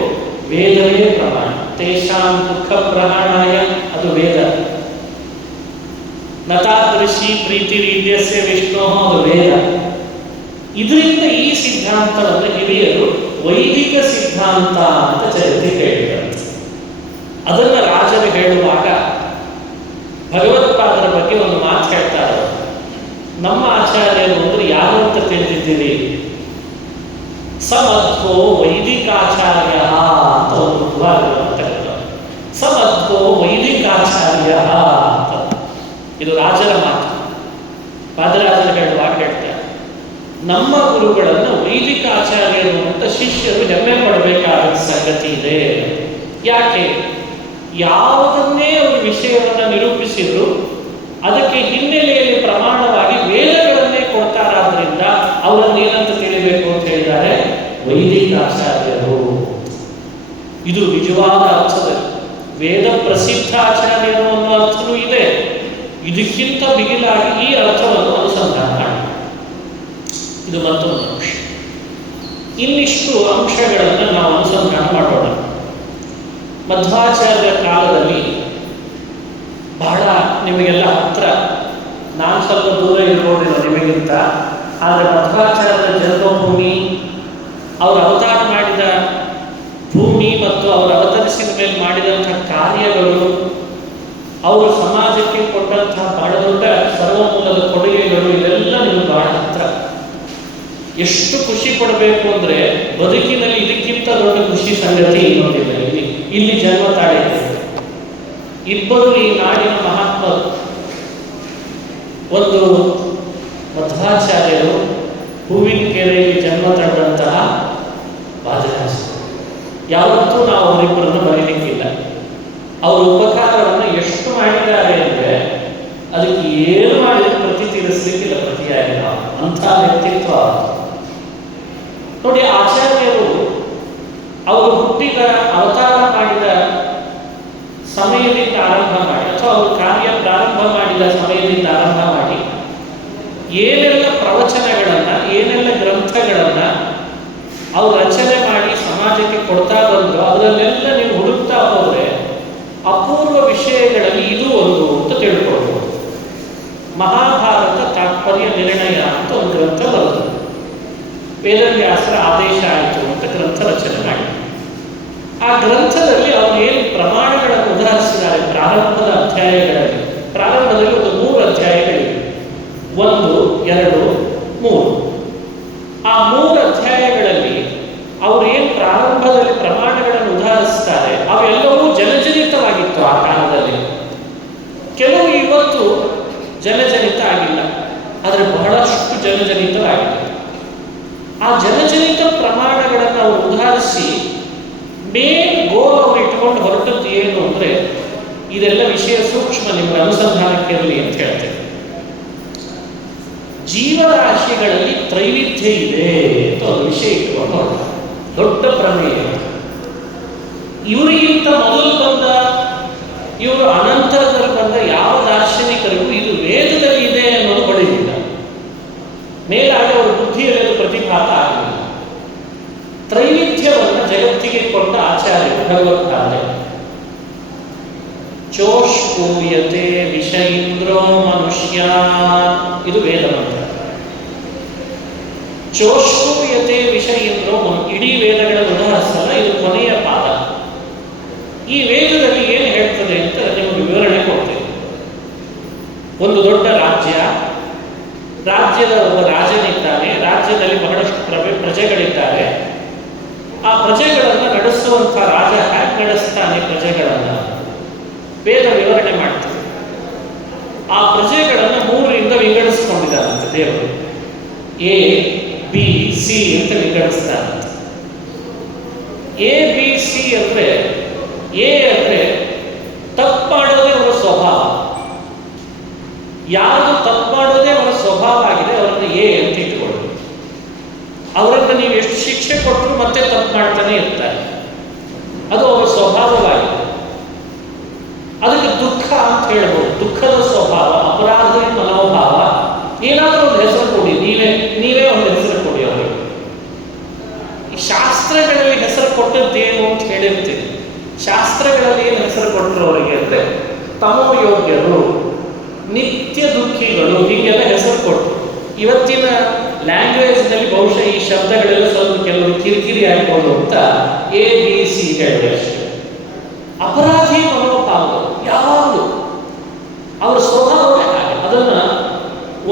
ವೇದವೇ ಪ್ರಮಾಣ. ತೇಷಾಂ ದುಃಖ ಪ್ರಹಾಣಾಯ, ಅದು ವೇದ. ನತಾದೃಶಿ ಪ್ರೀತಿ ರೀತ್ಯಸ್ಯ ವಿಷ್ಣು, ಅದು ವೇದ. ಇದರಿಂದ ಈ ಸಿದ್ಧಾಂತವನ್ನು ಹಿರಿಯರು ವೈದಿಕ ಸಿದ್ಧಾಂತ ಅಂತ ಜಗತ್ತಿಗೆ ಹೇಳಿದ್ದಾರೆ. ಅದನ್ನು ರಾಜರು ಹೇಳುವಾಗ ಭಗವತ್ಪಾದರ ಬಗ್ಗೆ ಒಂದು ಮಾತು ಹೇಳ್ತಾರೆ. ನಮ್ಮ ಆಚಾರ್ಯರು ಅಂದ್ರೆ ಯಾರು ಅಂತ ತಿಳಿದಿದ್ದೀರಿ? ಸಮಧ್ವೋ ವೈದಿಕಾಚಾರ್ಯ ಅಂತ ಒಂದು ವಿಭಾಗ ಅಂತ ಹೇಳ್ತಾರೆ. ಸಮಧ್ವೋ ವೈದಿಕಾಚಾರ್ಯ ಅಂತ ಇದು ರಾಜರ ಮಾತು. ಪಾದರಾಜರು ಹೇಳುವಾಗ ಹೇಳ್ತಾರೆ, ನಮ್ಮ ಗುರುಗಳನ್ನು ವೈದಿಕ ಆಚಾರ್ಯರು ಅಂತ ಶಿಷ್ಯರು ಹೆಮ್ಮೆ ಪಡಬೇಕಾದ ಸಂಗತಿ ಇದೆ. ಯಾಕೆ? ಯಾವುದನ್ನೇ ಒಂದು ವಿಷಯವನ್ನು ನಿರೂಪಿಸಿದ್ರು ಅದಕ್ಕೆ ಹಿನ್ನೆಲೆಯಲ್ಲಿ ಪ್ರಮಾಣವಾಗಿ ವೇದಗಳನ್ನೇ ಕೊಡ್ತಾರಾದ್ರಿಂದ ಅವರನ್ನೇನಂತ ತಿಳಿಬೇಕು ಅಂತ ಹೇಳಿದ್ದಾರೆ? ವೈದಿಕ ಆಚಾರ್ಯರು. ಇದು ನಿಜವಾದ ಅರ್ಥದಲ್ಲಿ ವೇದ ಪ್ರಸಿದ್ಧ ಆಚಾರ್ಯರು ಅನ್ನೋ ಅರ್ಥವೂ ಇದೆ. ಇದಕ್ಕಿಂತ ಬಿಗಿಲಾಗಿ ಈ ಅರ್ಥವನ್ನು ಅನುಸಂಧಾನ ಮಾಡಿ. ಇದು ಮತ್ತೊಂದು ಅಂಶ. ಇನ್ನಿಷ್ಟು ಅಂಶಗಳನ್ನು ನಾವು ಅನುಸಂಧಾನ ಮಾಡೋಣ. ಮಧ್ವಾಚಾರ್ಯ ಕಾಲದಲ್ಲಿ ಬಹಳ ನಿಮಗೆಲ್ಲ ಹತ್ರ, ನಾನು ಸ್ವಲ್ಪ ದೂರ ಇರ್ಬೋದಿಲ್ಲ ನಿಮಗಿಂತ, ಆದರೆ ಮಧ್ವಾಚಾರ್ಯರ ಜನ್ಮಭೂಮಿ, ಅವರು ಅವತಾರ ಮಾಡಿದ ಭೂಮಿ ಮತ್ತು ಅವರು ಅವತರಿಸಿದ ಮೇಲೆ ಮಾಡಿದಂತಹ ಕಾರ್ಯಗಳು, ಅವರು ಸಮಾಜಕ್ಕೆ ಕೊಟ್ಟಂತಹ ಬಹಳ ದೊಡ್ಡ ಸರ್ವಮೂಲದ ಕೊಡುಗೆಗಳು, ಇವೆಲ್ಲ ನಿಮಗೆ ಬಹಳ ಹತ್ರ. ಎಷ್ಟು ಖುಷಿ ಪಡಬೇಕು ಅಂದರೆ ಬದುಕಿನಲ್ಲಿ ಇದಕ್ಕಿಂತ ದೊಡ್ಡ ಖುಷಿ ಸಂಗತಿ ಇನ್ನೊಂದಿಲ್ಲ. ಇಲ್ಲಿ ಜನ್ಮ ತಾಳಿದೆ. ಇಬ್ಬರು ಈ ನಾಡಿನ ಮಹಾತ್ಮರು, ಒಂದು ಮಧ್ವಾಚಾರ್ಯರು, ಹೂವಿನ ಕೆರೆಯಲ್ಲಿ ಜನ್ಮ ತಳೆದಂತಹ ವಾದಿರಾಜರು. ಯಾವತ್ತೂ ನಾವು ಅವರಿಬ್ಬರನ್ನು ಬರೀಲಿಕ್ಕಿಲ್ಲ. ಅವರ ಉಪಕಾರವನ್ನು ಎಷ್ಟು ಮಾಡಿದ್ದಾರೆ ಅಂದರೆ ಅದಕ್ಕೆ ಏನು ಮಾಡಿದ್ರು ಪ್ರತಿ ತೀರಿಸಲಿಕ್ಕಿಲ್ಲ, ಪ್ರತಿಯಾಗಿ ನಾವು ಅಂಥ ವ್ಯಕ್ತಿತ್ವ. ನೋಡಿ, ಆಚಾರ್ಯರು ಅವರು ಹುಟ್ಟಿದ ಅವತಾರ ಮಾಡಿದ ಸಮಯದಿಂದ ಸಮಯದಿಂದ ಆರಂಭ ಮಾಡಿ ಅಥವಾ ಅವರು ಕಾರ್ಯ ಪ್ರಾರಂಭ ಮಾಡಿದ ಸಮಯದಿಂದ ಆರಂಭ ಮಾಡಿ ಏನೆಲ್ಲ ಪ್ರವಚನಗಳನ್ನು, ಏನೆಲ್ಲ ಗ್ರಂಥಗಳನ್ನು ಅವ್ರು ರಚನೆ ಮಾಡಿ ಸಮಾಜಕ್ಕೆ ಕೊಡ್ತಾ ಬಂದ್ರು, ಅದರಲ್ಲೆಲ್ಲ ನೀವು ಹುಡುಕ್ತಾ ಹೋದರೆ ಅಪೂರ್ವ ವಿಷಯಗಳಲ್ಲಿ ಇದು ಒಂದು ಅಂತ ತಿಳ್ಕೊಳ್ಬೋದು. ಮಹಾಭಾರತ ತಾತ್ಪರ್ಯ ನಿರ್ಣಯ ಅಂತ ಒಂದು ಗ್ರಂಥ ಬರೆದು ವೇದವ್ಯಾಸರ ಆದೇಶ ಆಯಿತು ಅಂತ ಗ್ರಂಥ ರಚನೆ ಮಾಡಿ, ಆ ಗ್ರಂಥದಲ್ಲಿ ಅವರು ಏನು ಪ್ರಮಾಣಗಳನ್ನು ಉದಾಹರಿಸಿದ್ದಾರೆ ಪ್ರಾರಂಭದ ಅಧ್ಯಾಯಗಳಲ್ಲಿ. ಪ್ರಾರಂಭದಲ್ಲಿ ಒಂದು 3 ಅಧ್ಯಾಯಗಳಿವೆ, 1, 2, 3. ಆ 3 ಅಧ್ಯಾಯಗಳಲ್ಲಿ ಅವರು ಏನು ಪ್ರಾರಂಭದಲ್ಲಿ ಪ್ರಮಾಣಗಳನ್ನು ಉದಾಹರಿಸ್ತಾರೆ ಅವೆಲ್ಲವೂ ಜನಜನಿತವಾಗಿತ್ತು ಆ ಕಾಲದಲ್ಲಿ. ಕೆಲವು ಇವತ್ತು ಜನಜನಿತ ಆಗಿಲ್ಲ, ಆದರೆ ಬಹಳಷ್ಟು ಜನಜನಿತವಾಗಿದೆ. ಆ ಜನಜನಿತ ಪ್ರಮಾಣಗಳನ್ನು ಅವರು ಉದಾಹರಿಸಿ ಮೇನ್ ಗೋಲ್ ಅವರು ಇಟ್ಕೊಂಡು ಹೊರಟದ್ದು ಏನು ಅಂದರೆ, ಇದೆಲ್ಲ ವಿಷಯ ಸೂಕ್ಷ್ಮ ನಿಮಗೆ ಅನುಸಂಧಾನಕ್ಕೆ ಇರಲಿ ಅಂತ ಹೇಳ್ತೇವೆ. ಜೀವರಾಶಿಗಳಲ್ಲಿ ತ್ರೈವಿಧ್ಯ ಇದೆ ಅಂತ ಒಂದು ವಿಷಯ ಇಟ್ಕೊಂಡು ಹೊರಟ ದೊಡ್ಡ ಪ್ರಮೇಯ. ಇವರಿಗಿಂತ ಮೊದಲು ಬಂದ, ಇವರು ಅನಂತರದಲ್ಲಿ ಬಂದ ಯಾವ ದಾರ್ಶನಿಕರಿಗೂ ಇದು ವೇದದಲ್ಲಿ ಇದೆ ಅನ್ನೋದು ಹೊಳೆದಿಲ್ಲ. ಮೇಲಾಗಿ ಅವರ ಬುದ್ಧಿಯಲ್ಲಿ ಪ್ರತಿಭಾತ ಆಗಲಿಲ್ಲ. ತ್ರೈವಿಧ್ಯವನ್ನು ಜಗತ್ತಿಗೆ ಕೊಟ್ಟ ಆಚಾರ್ಯರು ಭಗವತ್ಪಾದೆ. ಚೋಷ್ಕೂಯತೆ ವಿಷಯೇಂದ್ರೋ ಮನುಷ್ಯ, ಇದು ವೇದ ಮಂತ್ರ. ಚೋಷ್ಕೂಯತೆ ವಿಷಯೇಂದ್ರೋ, ಇಡೀ ವೇದಗಳನ್ನು ಉದಾಹರಿಸಲ್ಲ, ಇದು ಕೊನೆಯ ಪಾದ. ಈ ವೇದದಲ್ಲಿ ಏನು ಹೇಳ್ತದೆ ಅಂತ ನಿಮಗೆ ವಿವರಣೆ ಕೊಡ್ತೇನೆ. ಒಂದು ದೊಡ್ಡ ರಾಜ್ಯದ ಒಬ್ಬ ರಾಜನಿದ್ದಾನೆ, ರಾಜ್ಯದಲ್ಲಿ ಬಹಳಷ್ಟು ಪ್ರಜೆಗಳಿದ್ದಾರೆ. ಆ ಪ್ರಜೆಗಳನ್ನು ನಡೆಸುವಂಥ ರಾಜ ಹೇಗೆ ನಡೆಸ್ತಾನೆ ಪ್ರಜೆಗಳನ್ನು ವೇದ ವಿವರಣೆ ಮಾಡ್ತದೆ. ಆ ಪ್ರಜೆಗಳನ್ನು 3ರಿಂದ ವಿಂಗಡಿಸ್ಕೊಂಡಿದ್ದಾರಂತೆ ದೇವರು. A, B, C ಅಂತ ವಿಂಗಡಿಸ್ತಾರಂತೆ. A, B, C ಅಂದರೆ, ಎ ಅಂದರೆ ತಪ್ಪು ಮಾಡೋದೇ ಅವರ ಸ್ವಭಾವ. ಯಾರು ತಪ್ಪು ಮಾಡೋದೇ ಅವರ ಸ್ವಭಾವ ಆಗಿದೆ ಅವರನ್ನು ಎ ಅಂತ ಇಟ್ಕೊಳ್ಳಿ. ಅವರನ್ನು ನೀವು ಎಷ್ಟು ಶಿಕ್ಷೆ ಕೊಟ್ಟರು ಮತ್ತೆ ತಪ್ಪು ಮಾಡ್ತಾನೆ ಇರ್ತಾರೆ, ಅದು ಅವರ ಸ್ವಭಾವವಾಗಿದೆ. ಅದಕ್ಕೆ ದುಃಖ ಅಂತ ಹೇಳ್ಬೋದು. ದುಃಖದ ಸ್ವಭಾವ, ಅಪರಾಧದ ಮನೋಭಾವ. ಏನಾದರೂ ಒಂದು ಹೆಸರು ಕೊಡಿ, ನೀವೇ ಒಂದು ಹೆಸರು ಕೊಡಿ ಅವರಿಗೆ. ಈ ಶಾಸ್ತ್ರಗಳಲ್ಲಿ ಹೆಸರು ಕೊಟ್ಟದ್ದೇನು ಅಂತ ಹೇಳಿರ್ತೀನಿ. ಶಾಸ್ತ್ರಗಳಲ್ಲಿ ಏನು ಹೆಸರು ಕೊಟ್ಟರು ಅವರಿಗೆ ಅಂದರೆ ತಮೋಯೋಗ್ಯರು, ನಿತ್ಯ ದುಃಖಿಗಳು, ಹೀಗೆಲ್ಲ ಹೆಸರು ಕೊಟ್ಟರು. ಇವತ್ತಿನ ಲ್ಯಾಂಗ್ವೇಜ್ನಲ್ಲಿ ಬಹುಶಃ ಈ ಶಬ್ದಗಳೆಲ್ಲ ಸ್ವಲ್ಪ ಕೆಲವರು ಕಿರಿಕಿರಿ ಆಗ್ಬೋದು ಅಂತ ABC ಹೇಳಿದೆ ಅಷ್ಟೇ. ಅಪರಾಧಿ ಮನೋಭಾವಗಳು ಯಾವುದು ಅವರ ಸ್ವಭಾವವೇ ಹಾಗೆ. ಅದನ್ನು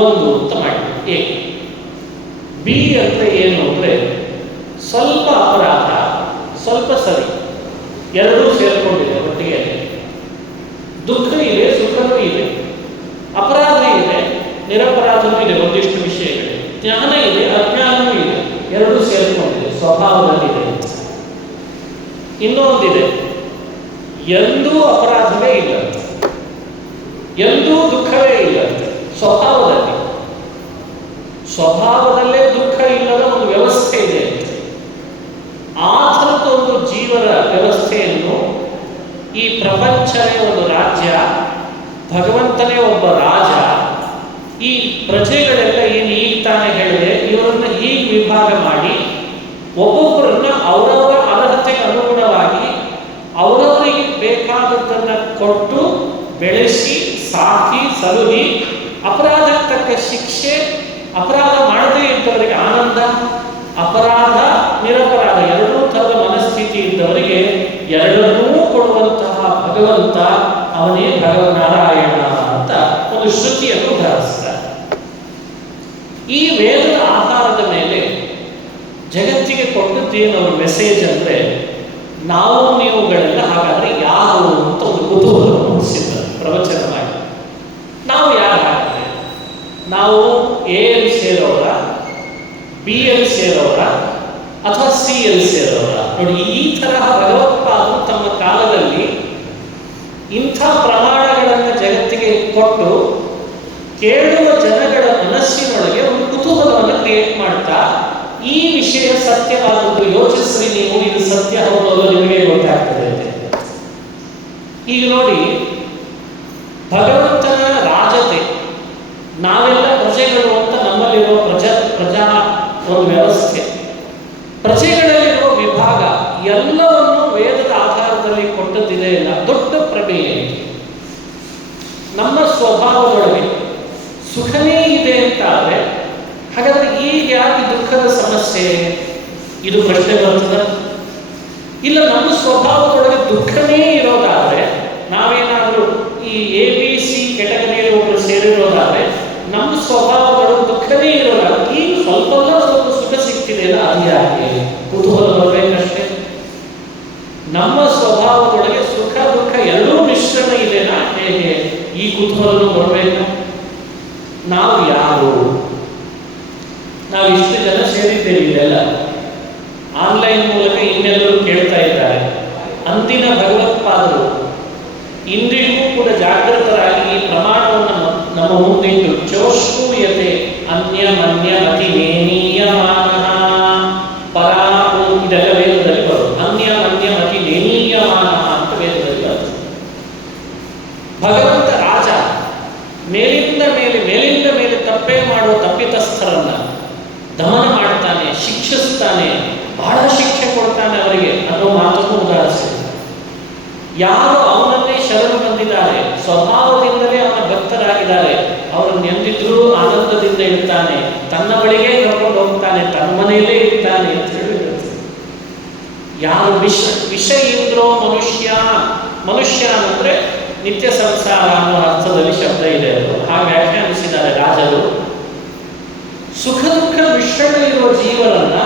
ಒಂದು ಅಂತ ಮಾಡಿ. ಎ. ಬಿ ಅಂದರೆ ಏನು ಅಂದರೆ ಸ್ವಲ್ಪ ಅಪರಾಧ, ಸ್ವಲ್ಪ ಸರಿ, ಎರಡೂ ಸೇರಿಕೊಂಡಿದೆ ಒಟ್ಟಿಗೆ. ದುಃಖ ಇದೆ, ಸುಖನೂ ಇದೆ, ಅಪರಾಧ ಇದೆ, ನಿರಪರಾಧನೂ ಇದೆ, ಒಂದಿಷ್ಟು ವಿಷಯಗಳು, ಜ್ಞಾನ ಇದೆ, ಅಜ್ಞಾನವೂ ಇದೆ, ಎರಡೂ ಸೇರಿಕೊಂಡಿದೆ, ಸ್ವಭಾವದಲ್ಲಿದೆ. ಇನ್ನೊಂದಿದೆ, ಎಂದೂ ಅಪರಾಧವೇ ಇಲ್ಲ, ಎಂದೂ ದುಃಖವೇ ಇಲ್ಲ, ಸ್ವಭಾವದಲ್ಲೇ ದುಃಖ ಇಲ್ಲದ ಒಂದು ವ್ಯವಸ್ಥೆ ಇದೆ. ಆ ಥರದ ಒಂದು ಜೀವನ ವ್ಯವಸ್ಥೆಯನ್ನು ಈ ಪ್ರಪಂಚವೇ ಒಂದು ರಾಜ್ಯ, ಭಗವಂತನೇ ಒಬ್ಬ ರಾಜ, ಈ ಪ್ರಜೆಗಳೆಲ್ಲ ಏನು ಈಗ ತಾನೇ ಹೇಳಿದೆ ಇವರನ್ನು ಹೀಗೆ ವಿಭಾಗ ಮಾಡಿ ಒಬ್ಬೊಬ್ಬರನ್ನ ಅವರವರ ಅರ್ಹತೆಗೆ ಅನುಗುಣವಾಗಿ ಅವರವರಿಗೆ ಬೇಕಾದದ್ದನ್ನು ಕೊಟ್ಟು ಬೆಳೆಸಿ ಸಾಕಿ ಸಲುಹಿ ಅಪರಾಧಕ್ಕೆ ತಕ್ಕ ಶಿಕ್ಷೆ, ಅಪರಾಧ ಮಾಡದೇ ಇದ್ದವರಿಗೆ ಆನಂದ, ಅಪರಾಧ ನಿರಪರಾಧ ಎರಡೂ ಥರದ ಮನಸ್ಥಿತಿ ಇದ್ದವರಿಗೆ ಎರಡನ್ನೂ ಕೊಡುವಂತಹ ಭಗವಂತ ಅವನೇ ಭಗವನಾರಾಯಣ ಅಂತ ಒಂದು ಶ್ರುತಿಯನ್ನು ಉದಾಹರಿಸ್ತಾರೆ. ಈ ವೇದದ ಆಧಾರದ ಮೇಲೆ ಜಗತ್ತಿಗೆ ಕೊಟ್ಟದ್ದೇನು ಅವ್ರ ಮೆಸೇಜ್ ಅಂದರೆ, ನಾವು ನೀವುಗಳೆಲ್ಲ ಹಾಗಾದ್ರೆ ಯಾರು ಅಂತ ಒಂದು ಕುತೂಹಲ ಮೂಡಿಸಿದ್ದಾರೆ ಪ್ರವಚನ ಮಾಡಿ. ನಾವು ಯಾರು ಹಾಕಿದ್ರೆ, ನಾವು ಎಲ್ ಸೇರೋರ, BL ಸೇರೋರ ಅಥವಾ CL ಸೇರೋರ? ನೋಡಿ, ಈ ತರಹ ಭಗವತ್ಪಾದರು ತಮ್ಮ ಕಾಲದಲ್ಲಿ ಇಂಥ ಪ್ರಮಾಣಗಳನ್ನು ಜಗತ್ತಿಗೆ ಕೊಟ್ಟು ಕೇಳುವ ಜನಗಳ ಮನಸ್ಸಿನೊಳಗೆ ಒಂದು ಕುತೂಹಲವನ್ನು ಕ್ರಿಯೇಟ್ ಮಾಡ್ತಾ, ಈ ವಿಷಯ ಸತ್ಯವಾದದ್ದು, ಯೋಚಿಸ್ರಿ ನೀವು, ಇದು ಸತ್ಯ ಹೌದಲ್ಲ ನಿಮಗೆ ಗೊತ್ತಾಗ್ತದೆ ಅಂತ. ಈಗ ನೋಡಿ, ಭಗವಂತನ ರಾಜತೆ, ನಾವೆಲ್ಲ ಪ್ರಜೆಗಳು ಅಂತ ನಮ್ಮಲ್ಲಿರುವ ಪ್ರಜಾ ಒಂದು ವ್ಯವಸ್ಥೆ, ಪ್ರಜೆಗಳಲ್ಲಿರುವ ವಿಭಾಗ ಎಲ್ಲವನ್ನು ವೇದದ ಆಧಾರದಲ್ಲಿ ಕೊಟ್ಟದ್ದಿದೆ ಇಲ್ಲ. ದೊಡ್ಡ ಪ್ರಮೇಯ ಇದೆ. ನಮ್ಮ ಸ್ವಭಾವದೊಳಗೆ ಸುಖನೇ ಇದೆ ಅಂತಾದರೆ ಹಾಗಾದರೆ ಈಗ ಯಾಕೆ ದುಃಖದ ಸಮಸ್ಯೆ? ಇದು ಪ್ರಶ್ನೆ ಬರ್ತದ. ಇಲ್ಲ, ನಮ್ಮ ಸ್ವಭಾವದೊಳಗೆ ದುಃಖನೇ ಇರೋದಾದರೆ, ನಾವೇನಾದರೂ ಈ ABC ಕೆಟಗರಿಯಲ್ಲಿ ಒಬ್ಬರು ಸೇರಿರೋದಾದರೆ, ನಮ್ಮ ಸ್ವಭಾವದೊಳಗೆ ದುಃಖನೇ ಇರೋದಾದ್ರೆ ಈಗ ಸ್ವಲ್ಪ ಸುಖ ಸಿಗ್ತಿದೆ ಅಲ್ಲ, ಅದು ಯಾಕೆ? ಕುತೂಹಲ ಬರಬೇಕಷ್ಟೇ. ನಮ್ಮ ಸ್ವಭಾವದೊಳಗೆ ಸುಖ ದುಃಖ ಎರಡೂ ಮಿಶ್ರಣ ಇದೆನಾ ಹೇಗೆ? ಈ ಕುತೂಹಲನೂ ಬರಬೇಕು. ನಾವು ಯಾರು? ನಾವು ಇಷ್ಟು ಜನ ಸೇರಿದ್ದೇವೆ, ಇದೆಲ್ಲ ಆನ್ಲೈನ್ ಮೂಲಕ ಇನ್ನೆಲ್ಲರೂ ಕೇಳ್ತಾ ಇದ್ದಾರೆ. ಅಂದಿನ ಭಗವತ್ಪಾದರು ಇಂದಿಗೂ ಕೂಡ ಜಾಗೃತರಾಗಿ ಈ ಪ್ರಮಾಣವನ್ನು ನಮ್ಮ ಮುಂದಿಟ್ಟು ಚೋಷ್ಕೂಯತೆ ಅನ್ಯಮನ್ಯಮತಿ ನೇನೀಯಮಾನಃ ಪರಾಪು, ಇದೆಲ್ಲ ವೇದದಲ್ಲಿ ಬರೋದು. ಅನ್ಯಮನ್ಯಮತಿ ನೇನೀಯಮಾನಃ ಅಂತ ವೇದದಲ್ಲಿ ಬರೋದು. ಭಗವಂತ ರಾಜ, ಮೇಲಿಂದ ಮೇಲೆ ತಪ್ಪೇ ಮಾಡುವ ತಪ್ಪಿತಸ್ಥರನ್ನ ದಮನ ಮಾಡ್ತಾನೆ, ಶಿಕ್ಷಿಸ್ತಾನೆ, ಬಹಳ ಶಿಕ್ಷೆ ಕೊಡ್ತಾನೆ ಅವರಿಗೆ ಅನ್ನೋ ಮಾತನ್ನು ಉದಾಹರಿಸಿದೆ. ಯಾರು ಅವನನ್ನೇ ಶರಣು ಬಂದಿದ್ದಾರೆ, ಸ್ವಭಾವದಿಂದಲೇ ಅವನ ಭಕ್ತರಾಗಿದ್ದಾರೆ, ಅವರನ್ನು ಎಂದಿದ್ರೂ ಆನಂದದಿಂದ ಇರ್ತಾನೆ, ತನ್ನ ಬಳಿಗೆ ಕರ್ಕೊಂಡು ಹೋಗ್ತಾನೆ, ತನ್ನ ಮನೆಯಲ್ಲೇ ಇರ್ತಾನೆ ಅಂತ ಹೇಳಿರುತ್ತೆ. ಯಾರು ವಿಷಯೇಂದ್ರೋ ಮನುಷ್ಯ ಅಂದರೆ ನಿತ್ಯ ಸಂಸಾರ ಅನ್ನೋ ಅರ್ಥದಲ್ಲಿ ಶಬ್ದ ಇದೆ. ಅದು ಹಾಗೆ ವ್ಯಾಖ್ಯಾನಿಸಿದ್ದಾರೆ ರಾಜರು. ಸುಖ ದುಃಖ ಮಿಶ್ರಣ ಇರುವ ಜೀವನನ್ನ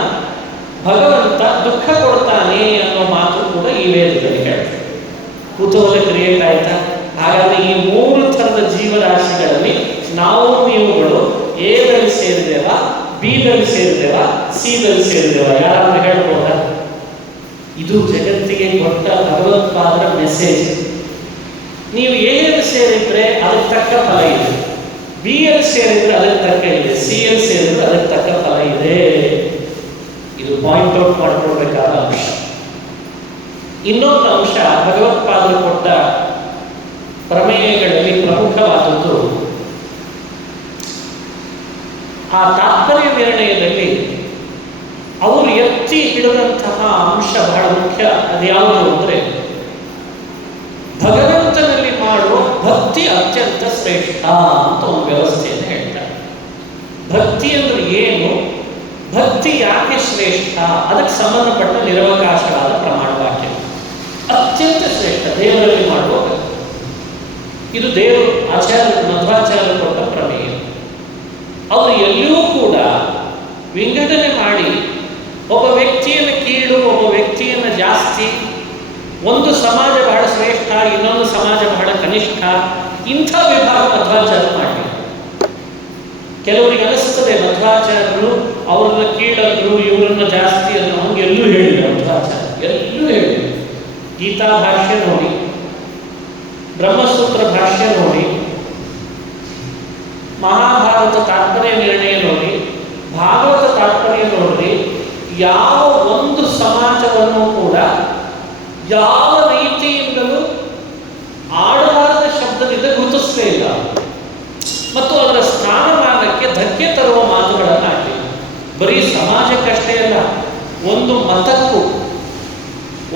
ಭಗವಂತ ದುಃಖ ಕೊಡ್ತಾನೆ ಅನ್ನೋ ಮಾತು ಕೂಡ ಈ ವೇದದಲ್ಲಿ ಹೇಳ್ತಾರೆ. ಕುತೂಹಲ ಕ್ರಿಯೇಟ್ ಆಯ್ತಾ? ಹಾಗಾದ್ರೆ ಈ ಮೂರು ಥರದ ಜೀವರಾಶಿಗಳಲ್ಲಿ ನಾವು ನೀವುಗಳು ಎದಲ್ಲಿ ಸೇರಿದೇವಾ, ಬಿದಲ್ಲಿ ಸೇರಿದೇವಾ, ಸಿದಲ್ಲಿ ಸೇರಿದೇವಾ? ಯಾರಾದ್ರೂ ಹೇಳ್ಬೋದಾ? ಇದು ಜಗತ್ತಿಗೆ ಕೊಟ್ಟ ಭಗವತ್ಪಾದರ ಮೆಸೇಜ್. ನೀವು ಎಯಲ್ಲಿ ಸೇರಿದ್ರೆ ಅದಕ್ಕೆ ತಕ್ಕ ಫಲ ಇದೆ, ಬಿಯಲ್ಲಿ ಸೇರಿದ್ರೆ ಅದಕ್ಕೆ ತಕ್ಕ ಇದೆ, ಸಿಯಲ್ಲಿ ಸೇರಿದ್ರೆ ಅದಕ್ಕೆ ತಕ್ಕ ಫಲ ಇದೆ. ಇದು ಪಾಯಿಂಟ್ ಔಟ್ ಮಾಡ್ಕೊಳ್ಬೇಕಾದ ಅಂಶ. ಇನ್ನೊಂದು ಅಂಶ ಭಗವತ್ಪಾದರು ಕೊಟ್ಟ ಪ್ರಮೇಯಗಳಲ್ಲಿ ಪ್ರಮುಖವಾದದ್ದು ಆ ತಾತ್ಪರ್ಯ ನಿರ್ಣಯದಲ್ಲಿ ಅವರು ಎತ್ತಿ ಹಿಡಿದಂತಹ ಅಂಶ ಬಹಳ ಮುಖ್ಯ. ಅದ್ಯಾವುದು ಅಂದರೆ ಭಗವಂತನಲ್ಲಿ ಮಾಡುವ ಭಕ್ತಿ ಅತ್ಯಂತ ಶ್ರೇಷ್ಠ ಅಂತ ಒಂದು ವ್ಯವಸ್ಥೆಯನ್ನು ಹೇಳ್ತಾರೆ. ಭಕ್ತಿ ಅಂದ್ರೆ ಏನು, ಭಕ್ತಿ ಯಾಕೆ ಶ್ರೇಷ್ಠ, ಅದಕ್ಕೆ ಸಂಬಂಧಪಟ್ಟ ನಿರವಕಾಶವಾದ ಪ್ರಮಾಣ ವಾಕ್ಯ. ಅತ್ಯಂತ ಶ್ರೇಷ್ಠ ದೇವರಲ್ಲಿ ಮಾಡುವ ಭಕ್ತಿ. ಇದು ದೇವರು ಮಧ್ವಾಚಾರ್ಯರು ಕೊಟ್ಟ ಪ್ರಮೇಯ. ಅವರು ಎಲ್ಲಿಯೂ ಕೂಡ ವಿಂಗಡಣೆ ಮಾಡಿ ಒಬ್ಬ ವ್ಯಕ್ತಿಯನ್ನು ಕೀಳು, ಒಬ್ಬ ವ್ಯಕ್ತಿಯನ್ನು ಜಾಸ್ತಿ, ಒಂದು ಸಮಾಜ ಬಹಳ ಶ್ರೇಷ್ಠ, ಇನ್ನೊಂದು ಸಮಾಜ ಬಹಳ ಕನಿಷ್ಠ, ಇಂಥ ವಿಭಾಗ ಮಧ್ವಾಚಾರ್ಯರು ಮಾಡಿ. ಕೆಲವರಿಗೆ ಅನಿಸ್ತದೆ ಮಧ್ವಾಚಾರ್ಯರು ಅವ್ರನ್ನ ಕೀಳಂದ್ರು, ಇವರನ್ನ ಜಾಸ್ತಿ ಅನ್ನೋ ಹಂಗೆ ಎಲ್ಲೂ ಹೇಳಿಲ್ಲ ಮಧ್ವಾಚಾರ್ಯ, ಎಲ್ಲೂ ಹೇಳಿಲ್ಲ. ಗೀತಾ ಭಾಷ್ಯ ನೋಡಿ, ಬ್ರಹ್ಮಸೂತ್ರ ಭಾಷ್ಯ ನೋಡಿ, ಮಹಾಭಾರತ ತಾತ್ಪರ್ಯ ನಿರ್ಣಯ ನೋಡಿ, ಭಾಗವತ ತಾತ್ಪರ್ಯ ನೋಡ್ರಿ, ಯಾವ ಒಂದು ಸಮಾಜವನ್ನು ಕೂಡ ಯಾವ ರೀತಿಯಿಂದಲೂ ಆಡವಾದ ಶಬ್ದದಿಂದ ಗುರುತಿಸಲೇ ಇಲ್ಲ ಮತ್ತು ಅದರ ಸ್ಥಾನಮಾನಕ್ಕೆ ಧಕ್ಕೆ ತರುವ ಮಾತುಗಳನ್ನು ಹಾಕಿಲ್ಲ. ಬರೀ ಸಮಾಜಕ್ಕಷ್ಟೇ ಅಲ್ಲ, ಒಂದು ಮತಕ್ಕೂ,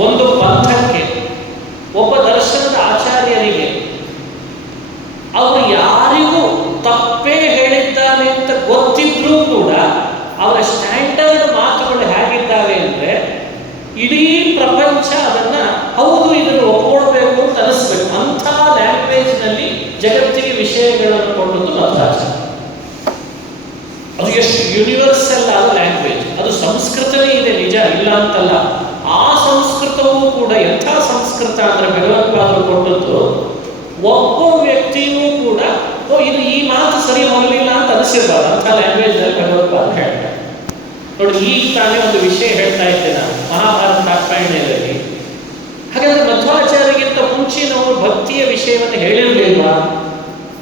ಒಂದು ಪಂಥಕ್ಕೆ, ಒಬ್ಬ ದರ್ಶನದ ಆಚಾರ್ಯರಿಗೆ ಅವರು ಯಾರಿಗೂ ತಪ್ಪೇ ಹೇಳಿದ್ದಾನೆ ಅಂತ ಗೊತ್ತಿದ್ರೂ ಕೂಡ ಅವರ ಸ್ಟ್ಯಾಂಡರ್ಡ್ ಮಾತುಗಳು ಹೇಗಿದ್ದಾವೆ ಅಂದರೆ ಇಡೀ ಪ್ರಪಂಚ ಅದನ್ನ ಹೌದು ಇದನ್ನು ಒಪ್ಕೊಳ್ಬೇಕು ಅಂತ ಅನಿಸ್ಬೇಕು. ಅಂಥ ಲ್ಯಾಂಗ್ವೇಜ್ನಲ್ಲಿ ಜಗತ್ತಿಗೆ ವಿಷಯಗಳನ್ನು ಕೊಡುವುದು ಮಧ್ವಾಚಾರ್ಯ. ಅದು ಎಷ್ಟು ಯೂನಿವರ್ಸಲ್ ಆದ ಲ್ಯಾಂಗ್ವೇಜ್. ಅದು ಸಂಸ್ಕೃತನೇ ಇದೆ, ನಿಜ, ಇಲ್ಲ ಅಂತಲ್ಲ. ಆ ಸಂಸ್ಕೃತವೂ ಕೂಡ ಎಂಥ ಸಂಸ್ಕೃತ ಅಂದರೆ ಭಗವತ್ಪಾದರು ಕೊಟ್ಟದ್ದು ಒಬ್ಬ ವ್ಯಕ್ತಿಯೂ ಕೂಡ ಇದು ಈ ಮಾತು ಸರಿ ಹೋಗಲಿಲ್ಲ ಅಂತ ಅನಿಸಿರ್ಬಾರ್ದು. ಅಂಥ ಲ್ಯಾಂಗ್ವೇಜ್ನಲ್ಲಿ ಭಗವತ್ಪಾದರು ಹೇಳ್ತಾರೆ. ನೋಡಿ, ಈಗ ತಾನೇ ಒಂದು ವಿಷಯ ಹೇಳ್ತಾ ಇದ್ದೆ ನಾನು ಮಹಾಭಾರತ ತಾತ್ಪರ್ಯದಲ್ಲಿ. ಹಾಗಾದ್ರೆ ಮಧ್ವಾಚಾರ್ಯಗಿಂತ ಮುಂಚಿನವರು ಭಕ್ತಿಯ ವಿಷಯವನ್ನು ಹೇಳಿರಲಿಲ್ವಾ?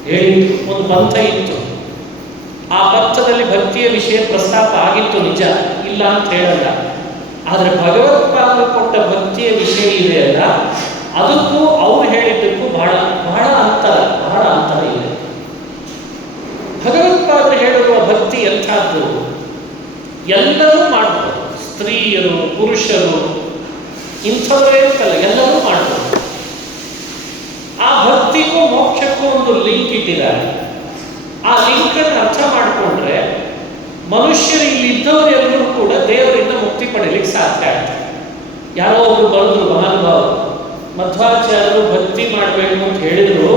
ಹೇಳಿತ್ತು. ಒಂದು ಪಂಥ ಇತ್ತು, ಆ ಪಂಥದಲ್ಲಿ ಭಕ್ತಿಯ ವಿಷಯ ಪ್ರಸ್ತಾಪ ಆಗಿತ್ತು, ನಿಜ, ಇಲ್ಲ ಅಂತ ಹೇಳಲ್ಲ. ಆದರೆ ಭಗವತ್ಪಾದರು ಕೊಟ್ಟ ಭಕ್ತಿಯ ವಿಷಯ ಇದೆಯಲ್ಲ, ಅದಕ್ಕೂ ಅವ್ರು ಹೇಳಿದ್ದಕ್ಕೂ ಬಹಳ ಬಹಳ ಅಂತರ, ಬಹಳ ಎಲ್ಲರೂ ಮಾಡ್ಬೋದು, ಸ್ತ್ರೀಯರು ಪುರುಷರು ಇಂಥವರೇ ಅಂತಲ್ಲ, ಎಲ್ಲರೂ ಮಾಡ್ಬೋದು. ಆ ಭಕ್ತಿಗೂ ಮೋಕ್ಷಕ್ಕೂ ಒಂದು ಲಿಂಕ್ ಇಟ್ಟಿದ್ದಾರೆ. ಆ ಲಿಂಕನ್ನು ಅರ್ಥ ಮಾಡಿಕೊಂಡ್ರೆ ಮನುಷ್ಯರು ಇಲ್ಲಿದ್ದವರೆಲ್ಲರೂ ಕೂಡ ದೇವರಿಂದ ಮುಕ್ತಿ ಪಡೆಯಲಿಕ್ಕೆ ಸಾಧ್ಯ ಆಗ್ತದೆ. ಯಾರೋ ಒಬ್ರು ಬರೆದ್ರು ಮಹಾನುಭಾವರು, ಮಧ್ವಾಚಾರ್ಯರು ಭಕ್ತಿ ಮಾಡಬೇಕು ಅಂತ ಹೇಳಿದ್ರು,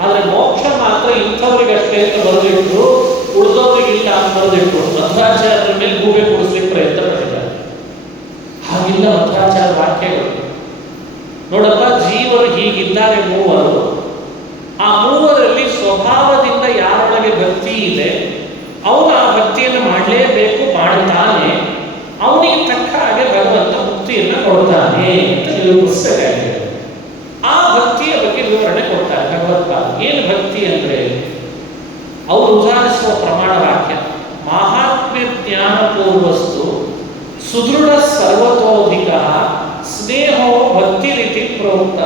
ಆದರೆ ಮೋಕ್ಷ ಮಾತ್ರ ಇಂಥವ್ರಿಗಷ್ಟೇ ಅಂತ ಬರೆದಿಟ್ರು, ಉಳಿದವ್ರಿಗಿಲ್ಲ ಅಂತ ಬರೆದಿಟ್ರು. ಮಧ್ವಾಚಾರ್ಯರ ಮೇಲೆ ಗೂಬೆ ಕೊಡಿಸ್ಲಿಕ್ಕೆ ಪ್ರಯತ್ನ ಪಟ್ಟಿದ್ದಾರೆ. ಹಾಗಿಲ್ಲ ಮಧ್ವಾಚಾರ್ಯ ವಾಕ್ಯಗಳು. ನೋಡಪ್ಪ, ಜೀವರು ಹೀಗಿದ್ದಾರೆ ಮೂವರು. ಆ ಮೂವರಲ್ಲಿ ಸ್ವಭಾವದಿಂದ ಯಾರೊಳಗೆ ಭಕ್ತಿ ಇದೆ ಅವನು ಆ ಭಕ್ತಿಯನ್ನು ಮಾಡಲೇಬೇಕು, ಮಾಡ್ತಾನೆ. ಅವನಿಗೆ ತಕ್ಕ ಹಾಗೆ ಭಗವಂತ ಮುಕ್ತಿಯನ್ನು ಕೊಡ್ತಾನೆ ಅಂತ ನಿರೂಪಿಸಬೇಕಾಗಿದೆ. ಆ ಭಕ್ತಿಯ ಬಗ್ಗೆ ವಿವರಣೆ ಕೊಡ್ತಾರೆ ಭಗವತ್ಪಾದ. ಏನು ಭಕ್ತಿ ಅಂದರೆ ಅವರು ಉದಾಹರಿಸುವ ಪ್ರಮಾಣ ವಾಕ್ಯ: ಮಾಹಾತ್ಮ್ಯ ಜ್ಞಾನ ಪೂರ್ವಸ್ತು ಸುದೃಢ ಸರ್ವತೋಧಿಕ ಸ್ನೇಹೋ ಭಕ್ತಿ ರೀತಿ ಪ್ರೋಕ್ತ.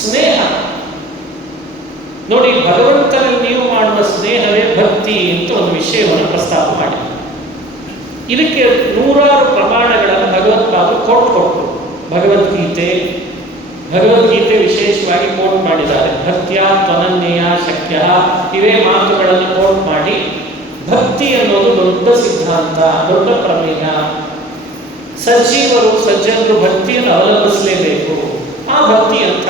ಸ್ನೇಹ ನೋಡಿ, ಭಗವಂತನಲ್ಲಿ ನೀವು ಮಾಡುವ ಸ್ನೇಹವೇ ಭಕ್ತಿ ಅಂತ ಒಂದು ವಿಷಯವನ್ನು ಪ್ರಸ್ತಾಪ ಮಾಡಿ. ಇದಕ್ಕೆ ನೂರಾರು ಪ್ರಮಾಣಗಳನ್ನು ಭಗವತ್ಪಾದರು ಕೊಟ್ಟರು. ಭಗವದ್ಗೀತೆ ವಿಶೇಷವಾಗಿ ಕೋಟ್ ಮಾಡಿದ್ದಾರೆ. ಭಕ್ತಿಯ ತ್ವನನ್ಯಯ ಶಕ್ಯ, ಇವೇ ಮಾತುಗಳನ್ನು ಕೋಟ್ ಮಾಡಿ ಭಕ್ತಿ ಅನ್ನೋದು ದೊಡ್ಡ ಸಿದ್ಧಾಂತ, ದೊಡ್ಡ ಪ್ರಮೇಯ. ಸಜ್ಜನರು ಭಕ್ತಿಯನ್ನು ಅವಲಂಬಿಸಲೇಬೇಕು. ಆ ಭಕ್ತಿ ಅಂತ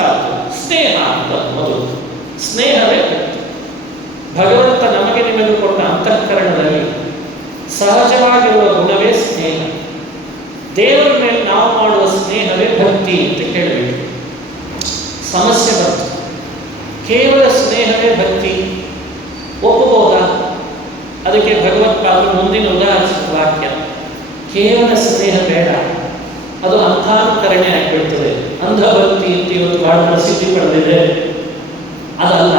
ಸ್ನೇಹ ಅಂತ ಮೊದಲು. ಸ್ನೇಹವೇ ಭಕ್ತಿ. ಭಗವಂತ ನಮಗೆ ನಿಮಗೆ ಕೊಟ್ಟ ಅಂತಃಕರಣದಲ್ಲಿ ಸಹಜವಾಗಿರುವ ಗುಣವೇ ಸ್ನೇಹ. ದೇವರ ಮೇಲೆ ನಾವು ಮಾಡುವ ಸ್ನೇಹವೇ ಭಕ್ತಿ ಅಂತ ಹೇಳಬೇಕು. ಸಮಸ್ಯೆ ಬಂತು, ಕೇವಲ ಸ್ನೇಹವೇ ಭಕ್ತಿ ಒಪ್ಪಬಹುದಾ? ಅದಕ್ಕೆ ಭಗವತ್ಪಾದರು ಮುಂದಿನ ಉದಾಹರಿಸಿದ ವಾಕ್ಯ: ಕೇವಲ ಸ್ನೇಹ ಬೇಡ, ಅದು ಅಂಧಾನುಕರಣೆ ಆಗಿಬಿಡ್ತದೆ. ಅಂಧಭಕ್ತಿ ಅಂತ ಇವತ್ತು ಬಹಳ ಪ್ರಸಿದ್ಧಿ ಪಡೆದಿದೆ, ಅದಲ್ಲ.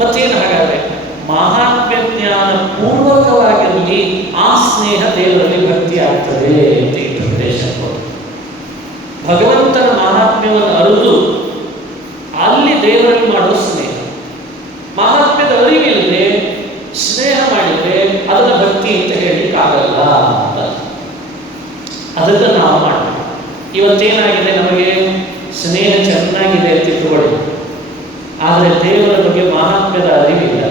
ಮತ್ತೇನು ಹಾಗಾದ್ರೆ? ಮಹಾತ್ಮ್ಯ ಜ್ಞಾನ ಪೂರ್ವಕವಾಗಿರಲಿ, ಆ ಸ್ನೇಹ ದೇವರಲ್ಲಿ ಭಕ್ತಿ ಆಗ್ತದೆ ಅಂತ ಇಂಟರ್ಪ್ರಿಟೇಷನ್ ಕೊಡು. ಭಗವಂತನ ಮಹಾತ್ಮ್ಯವನ್ನು ಅರಿದು ಅಲ್ಲಿ ದೇವರಲ್ಲಿ ಮಾಡುವ ಸ್ನೇಹ. ಮಹಾತ್ಮ್ಯದ ಅರಿವಿಲ್ಲದೆ ಸ್ನೇಹ ಮಾಡಿದ್ರೆ ಅದನ್ನ ಭಕ್ತಿ ಅಂತ ಹೇಳಲಿಕ್ಕಾಗಲ್ಲ ಅಂತ. ಅದನ್ನು ನಾವು ಮಾಡಬೇಕು. ಇವತ್ತೇನಾಗಿದೆ, ನಮಗೆ ಸ್ನೇಹ ಚೆನ್ನಾಗಿದೆ ಅಂತ ಇಟ್ಟುಕೊಳ್ಳಿ, ಆದರೆ ದೇವರ ಬಗ್ಗೆ ಮಹಾತ್ಮ್ಯದ ಅರಿವಿಲ್ಲ.